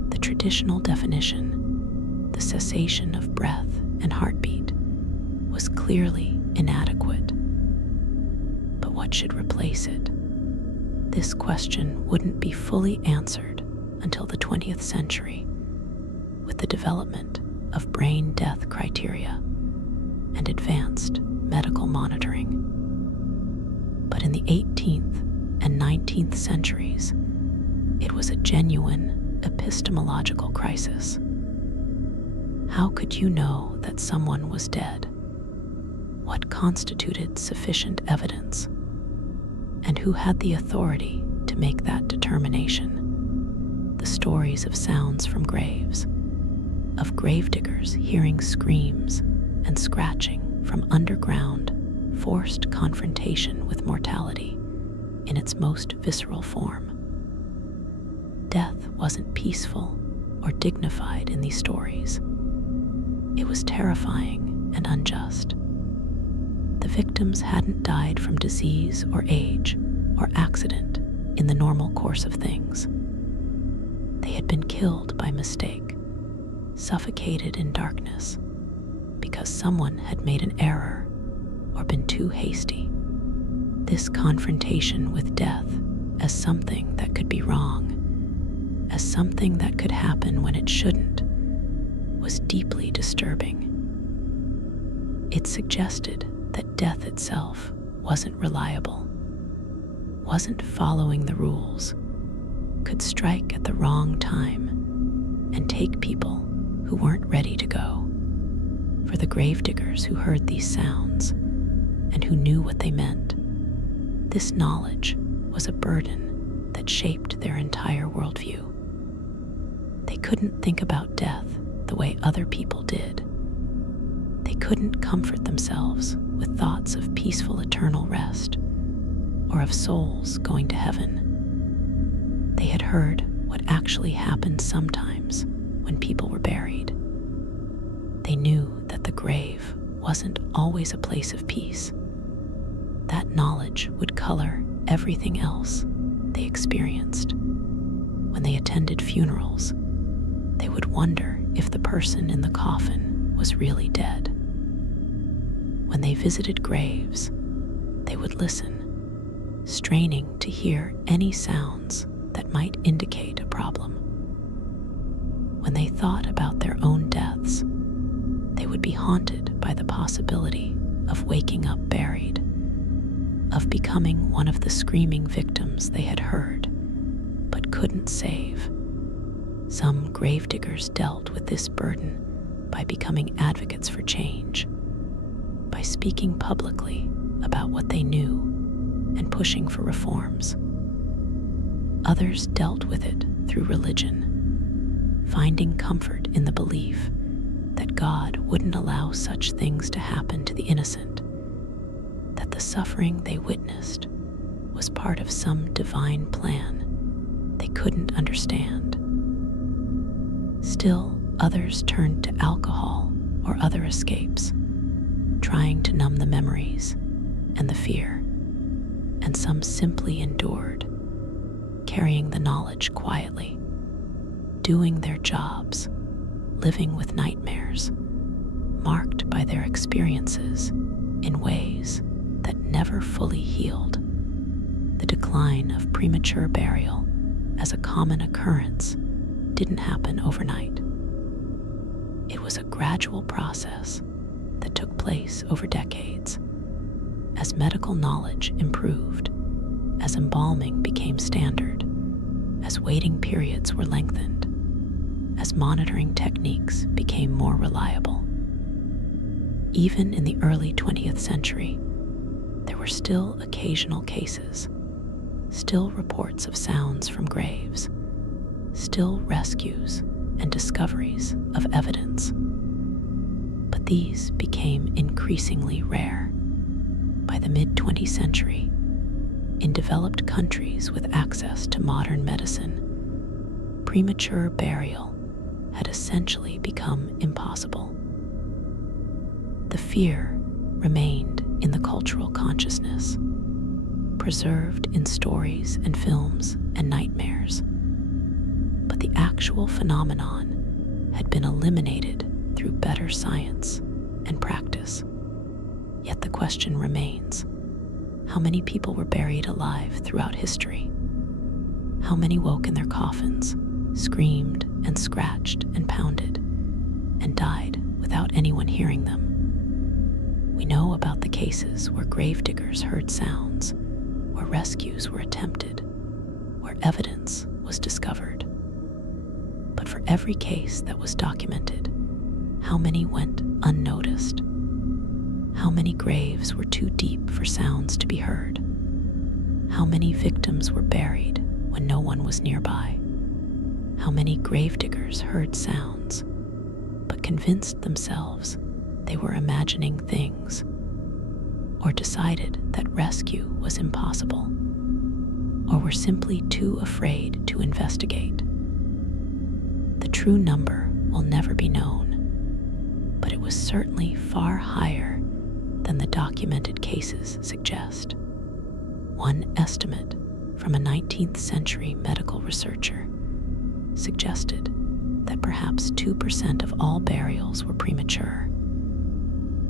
The traditional definition, the cessation of breath and heartbeat, was clearly inadequate. But what should replace it? This question wouldn't be fully answered until the 20th century, with the development of brain death criteria and advanced medical monitoring. But in the 18th and 19th centuries, it was a genuine epistemological crisis. How could you know that someone was dead? What constituted sufficient evidence? And who had the authority to make that determination? The stories of sounds from graves, of gravediggers hearing screams and scratching from underground, forced confrontation with mortality in its most visceral form. Death wasn't peaceful or dignified in these stories. It was terrifying and unjust. The victims hadn't died from disease or age or accident in the normal course of things. They had been killed by mistake, suffocated in darkness, because someone had made an error or been too hasty. This confrontation with death as something that could be wrong, as something that could happen when it shouldn't, was deeply disturbing. It suggested that death itself wasn't reliable, wasn't following the rules, could strike at the wrong time and take people who weren't ready to go. For the gravediggers who heard these sounds and who knew what they meant, this knowledge was a burden that shaped their entire worldview. They couldn't think about death the way other people did. They couldn't comfort themselves with thoughts of peaceful eternal rest or of souls going to heaven. They had heard what actually happened sometimes when people were buried. They knew that the grave wasn't always a place of peace. That knowledge would color everything else they experienced. When they attended funerals, they would wonder if the person in the coffin was really dead. When they visited graves, they would listen, straining to hear any sounds that might indicate a problem. When they thought about their own deaths, they would be haunted by the possibility of waking up buried, of becoming one of the screaming victims they had heard but couldn't save. Some gravediggers dealt with this burden by becoming advocates for change, by speaking publicly about what they knew and pushing for reforms. Others dealt with it through religion, finding comfort in the belief that God wouldn't allow such things to happen to the innocent, that the suffering they witnessed was part of some divine plan they couldn't understand. Still, others turned to alcohol or other escapes, trying to numb the memories and the fear, and some simply endured, carrying the knowledge quietly, doing their jobs, living with nightmares, marked by their experiences in ways that never fully healed. The decline of premature burial as a common occurrence didn't happen overnight. It was a gradual process that took place over decades. As medical knowledge improved, as embalming became standard, as waiting periods were lengthened, as monitoring techniques became more reliable. Even in the early 20th century, there were still occasional cases, still reports of sounds from graves, still rescues and discoveries of evidence. But these became increasingly rare. By the mid-20th century, in developed countries with access to modern medicine, premature burial had essentially become impossible. The fear remained in the cultural consciousness, preserved in stories and films and nightmares, but the actual phenomenon had been eliminated through better science and practice. Yet the question remains: how many people were buried alive throughout history? How many woke in their coffins, screamed and scratched and pounded, and died without anyone hearing them? We know about the cases where gravediggers heard sounds, where rescues were attempted, where evidence was discovered. But for every case that was documented, how many went unnoticed? How many graves were too deep for sounds to be heard? How many victims were buried when no one was nearby? How many gravediggers heard sounds, but convinced themselves they were imagining things, or decided that rescue was impossible, or were simply too afraid to investigate? The true number will never be known, but it was certainly far higher than the documented cases suggest. One estimate from a 19th century medical researcher suggested that perhaps 2% of all burials were premature,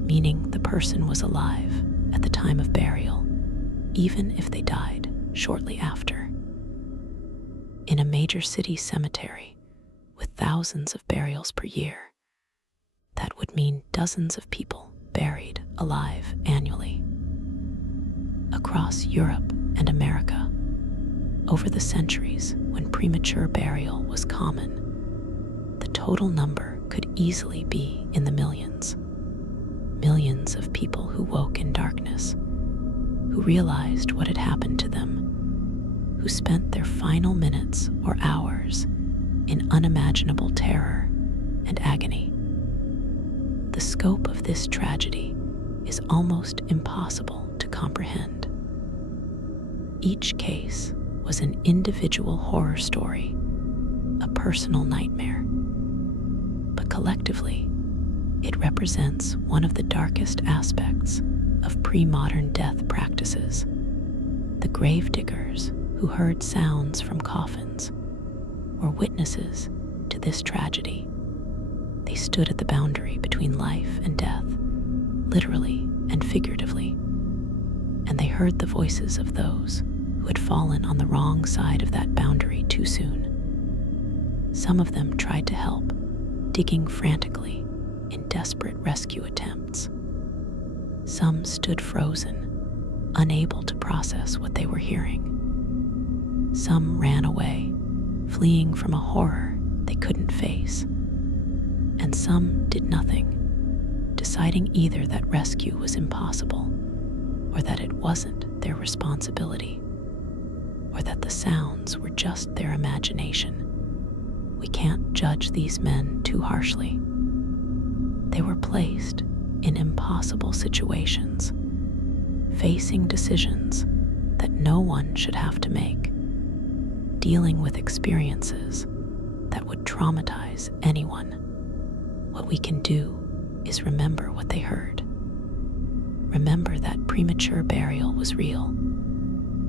meaning the person was alive at the time of burial, even if they died shortly after. In a major city cemetery with thousands of burials per year, that would mean dozens of people buried alive annually. Across Europe and America, over the centuries when premature burial was common, the total number could easily be in the millions. Millions of people who woke in darkness, who realized what had happened to them, who spent their final minutes or hours in unimaginable terror and agony. The scope of this tragedy is almost impossible to comprehend. Each case was an individual horror story, a personal nightmare. But collectively, it represents one of the darkest aspects of pre-modern death practices. The gravediggers who heard sounds from coffins were witnesses to this tragedy. They stood at the boundary between life and death, literally and figuratively, and they heard the voices of those who had fallen on the wrong side of that boundary too soon. Some of them tried to help, digging frantically in desperate rescue attempts. Some stood frozen, unable to process what they were hearing. Some ran away, fleeing from a horror they couldn't face. And some did nothing, deciding either that rescue was impossible, or that it wasn't their responsibility, or that the sounds were just their imagination. We can't judge these men too harshly. They were placed in impossible situations, facing decisions that no one should have to make, dealing with experiences that would traumatize anyone. What we can do is remember what they heard. Remember that premature burial was real,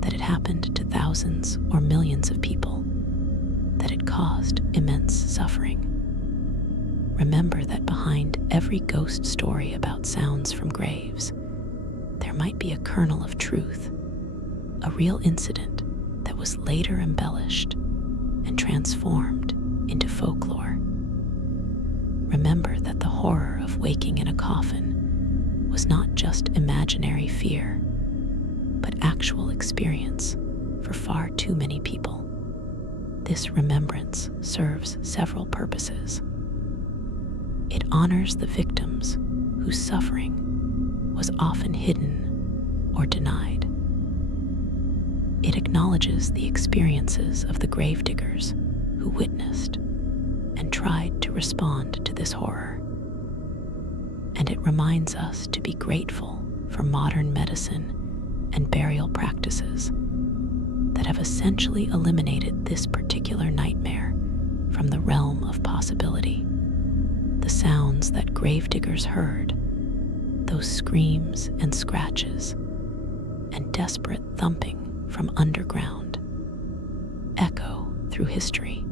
that it happened to thousands or millions of people, that it caused immense suffering. Remember that behind every ghost story about sounds from graves, there might be a kernel of truth, a real incident that was later embellished and transformed into folklore. Remember that the horror of waking in a coffin was not just imaginary fear, but actual experience for far too many people. This remembrance serves several purposes. It honors the victims whose suffering was often hidden or denied. It acknowledges the experiences of the gravediggers who witnessed and tried to respond to this horror. And it reminds us to be grateful for modern medicine and burial practices that have essentially eliminated this particular nightmare from the realm of possibility. The sounds that gravediggers heard, those screams and scratches, and desperate thumping from underground, echo through history.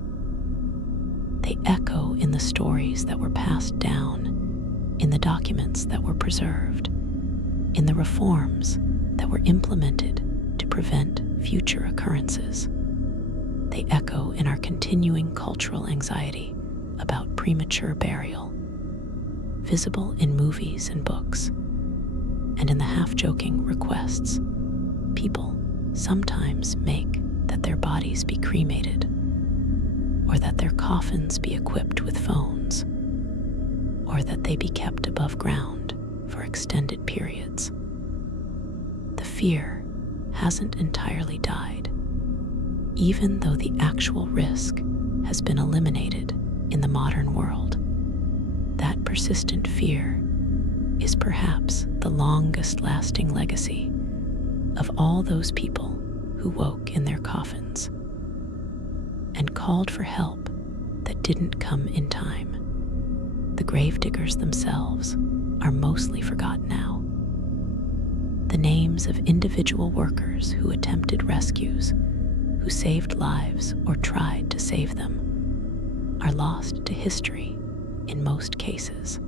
They echo in the stories that were passed down, in the documents that were preserved, in the reforms that were implemented to prevent future occurrences. They echo in our continuing cultural anxiety about premature burial, visible in movies and books, and in the half-joking requests people sometimes make that their bodies be cremated, or that their coffins be equipped with phones, or that they be kept above ground for extended periods. The fear hasn't entirely died, even though the actual risk has been eliminated in the modern world. That persistent fear is perhaps the longest-lasting legacy of all those people who woke in their coffins and called for help that didn't come in time. The gravediggers themselves are mostly forgotten now. The names of individual workers who attempted rescues, who saved lives or tried to save them, are lost to history in most cases.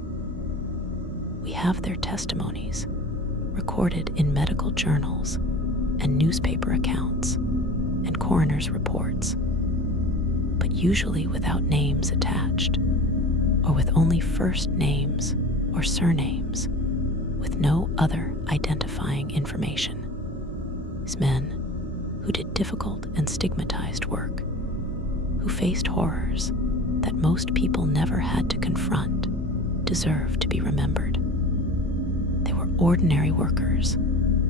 We have their testimonies recorded in medical journals and newspaper accounts and coroner's reports, but usually without names attached, or with only first names or surnames, with no other identifying information. These men who did difficult and stigmatized work, who faced horrors that most people never had to confront, deserve to be remembered. They were ordinary workers,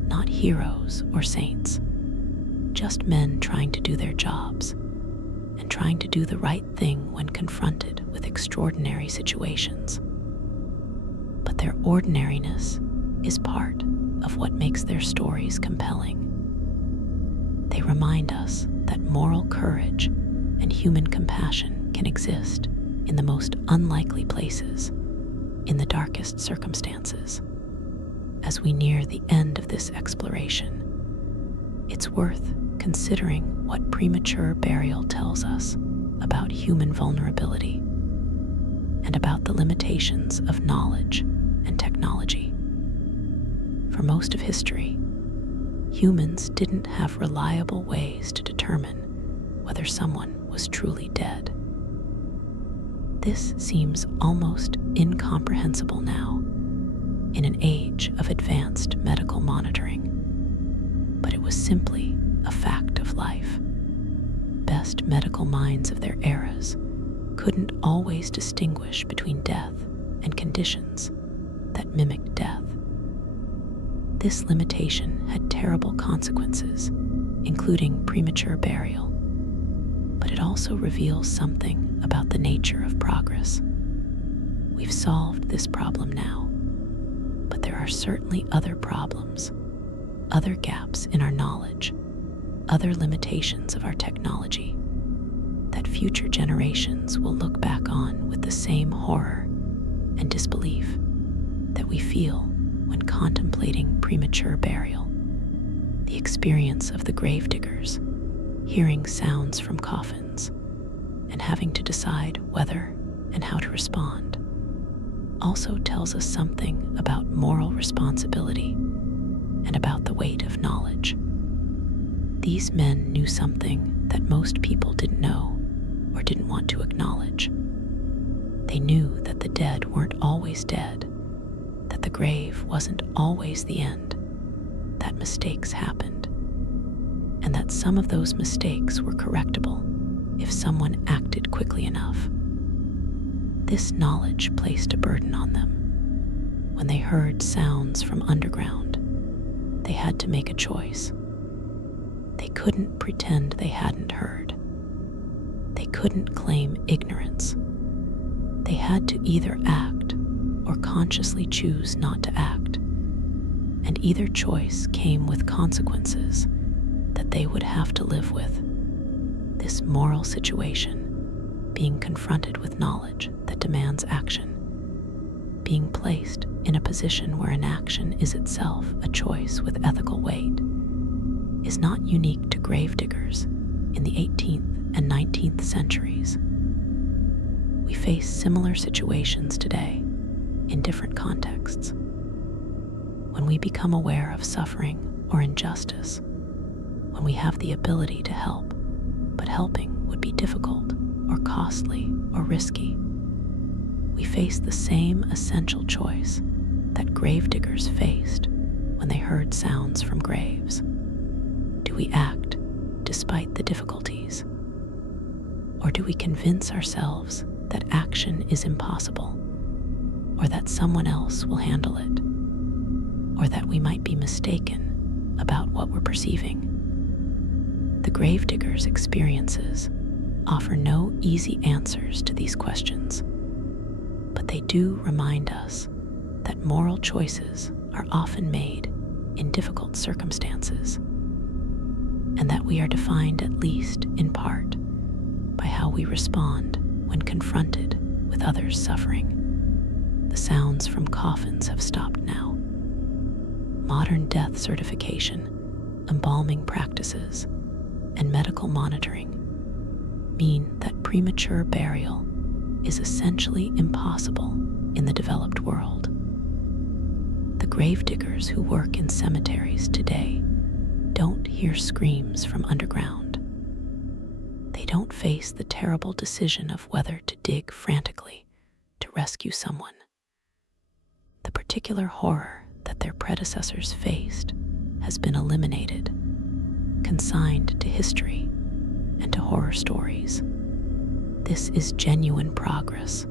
not heroes or saints, just men trying to do their jobs and trying to do the right thing when confronted with extraordinary situations. But their ordinariness is part of what makes their stories compelling. They remind us that moral courage and human compassion can exist in the most unlikely places, in the darkest circumstances. As we near the end of this exploration, it's worth considering what premature burial tells us about human vulnerability and about the limitations of knowledge and technology. For most of history, humans didn't have reliable ways to determine whether someone was truly dead. This seems almost incomprehensible now in an age of advanced medical monitoring, but it was simply a fact of life. Best medical minds of their eras couldn't always distinguish between death and conditions that mimicked death. This limitation had terrible consequences, including premature burial, but it also reveals something about the nature of progress. We've solved this problem now, but there are certainly other problems, other gaps in our knowledge, other limitations of our technology that future generations will look back on with the same horror and disbelief that we feel when contemplating premature burial. The experience of the gravediggers, hearing sounds from coffins, and having to decide whether and how to respond, also tells us something about moral responsibility and about the weight of knowledge. These men knew something that most people didn't know or didn't want to acknowledge. They knew that the dead weren't always dead, that the grave wasn't always the end, that mistakes happened, and that some of those mistakes were correctable if someone acted quickly enough. This knowledge placed a burden on them. When they heard sounds from underground, they had to make a choice. They couldn't pretend they hadn't heard. They couldn't claim ignorance. They had to either act or consciously choose not to act, and either choice came with consequences that they would have to live with. This moral situation, being confronted with knowledge that demands action, being placed in a position where an action is itself a choice with ethical weight, is not unique to gravediggers in the 18th and 19th centuries. We face similar situations today in different contexts. When we become aware of suffering or injustice, when we have the ability to help, but helping would be difficult or costly or risky, we face the same essential choice that gravediggers faced when they heard sounds from graves. Do we act despite the difficulties? Or do we convince ourselves that action is impossible, or that someone else will handle it, or that we might be mistaken about what we're perceiving? The gravediggers' experiences offer no easy answers to these questions, but they do remind us that moral choices are often made in difficult circumstances, and that we are defined at least in part by how we respond when confronted with others' suffering. The sounds from coffins have stopped now. Modern death certification, embalming practices, and medical monitoring mean that premature burial is essentially impossible in the developed world. The gravediggers who work in cemeteries today don't hear screams from underground. They don't face the terrible decision of whether to dig frantically to rescue someone. The particular horror that their predecessors faced has been eliminated, consigned to history and to horror stories. This is genuine progress,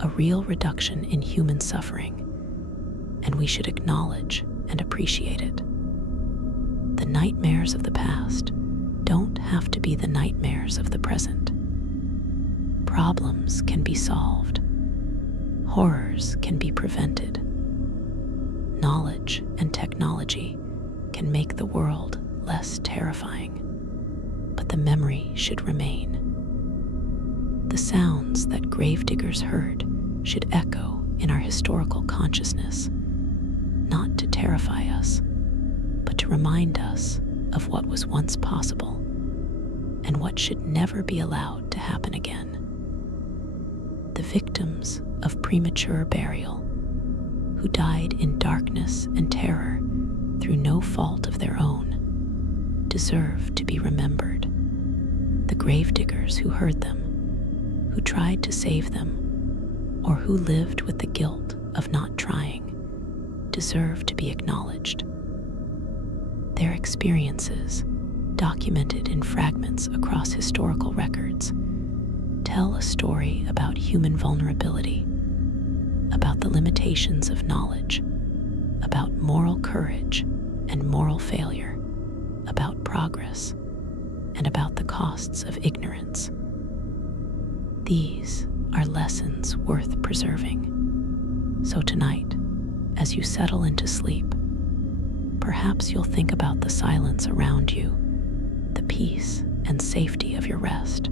a real reduction in human suffering, and we should acknowledge and appreciate it. The nightmares of the past don't have to be the nightmares of the present. Problems can be solved. Horrors can be prevented. Knowledge and technology can make the world less terrifying, but the memory should remain. The sounds that gravediggers heard should echo in our historical consciousness, not to terrify us, but to remind us of what was once possible and what should never be allowed to happen again. The victims of premature burial, who died in darkness and terror through no fault of their own, deserve to be remembered. The gravediggers who heard them, who tried to save them, or who lived with the guilt of not trying, deserve to be acknowledged. Their experiences, documented in fragments across historical records, tell a story about human vulnerability, about the limitations of knowledge, about moral courage and moral failure, about progress, and about the costs of ignorance. These are lessons worth preserving. So tonight, as you settle into sleep, perhaps you'll think about the silence around you, the peace and safety of your rest.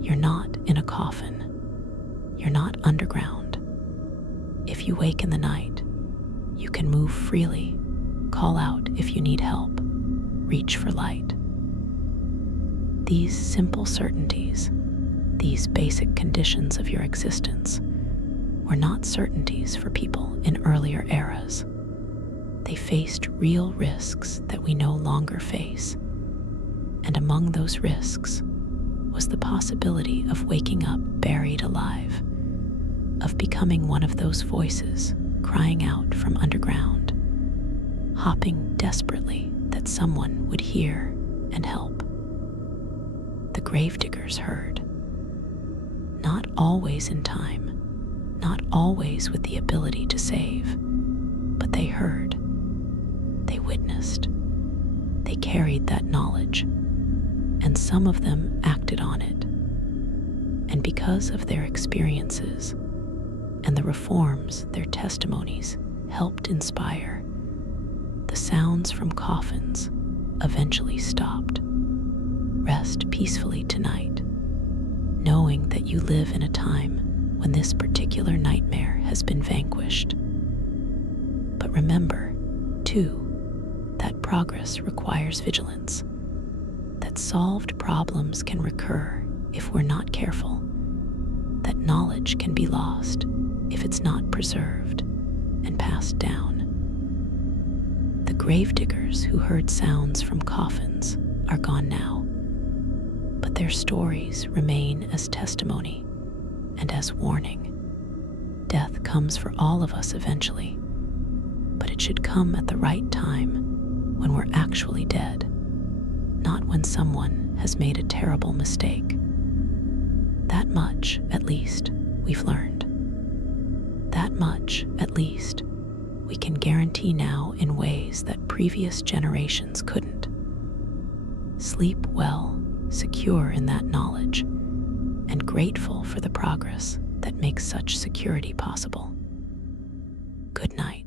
You're not in a coffin. You're not underground. If you wake in the night, you can move freely, call out if you need help, reach for light. These simple certainties, these basic conditions of your existence, were not certainties for people in earlier eras. They faced real risks that we no longer face, and among those risks was the possibility of waking up buried alive, of becoming one of those voices crying out from underground, hopping desperately that someone would hear and help. The gravediggers heard, not always in time, not always with the ability to save, but they heard, they witnessed, they carried that knowledge, and some of them acted on it. And because of their experiences and the reforms their testimonies helped inspire, the sounds from coffins eventually stopped. Rest peacefully tonight, knowing that you live in a time when this particular nightmare has been vanquished. But remember, too, that progress requires vigilance, that solved problems can recur if we're not careful, that knowledge can be lost if it's not preserved and passed down. The gravediggers who heard sounds from coffins are gone now, but their stories remain as testimony and as warning. Death comes for all of us eventually, but it should come at the right time when we're actually dead, not when someone has made a terrible mistake. That much, at least, we've learned. That much, at least, we can guarantee now in ways that previous generations couldn't. Sleep well, secure in that knowledge, and grateful for the progress that makes such security possible. Good night.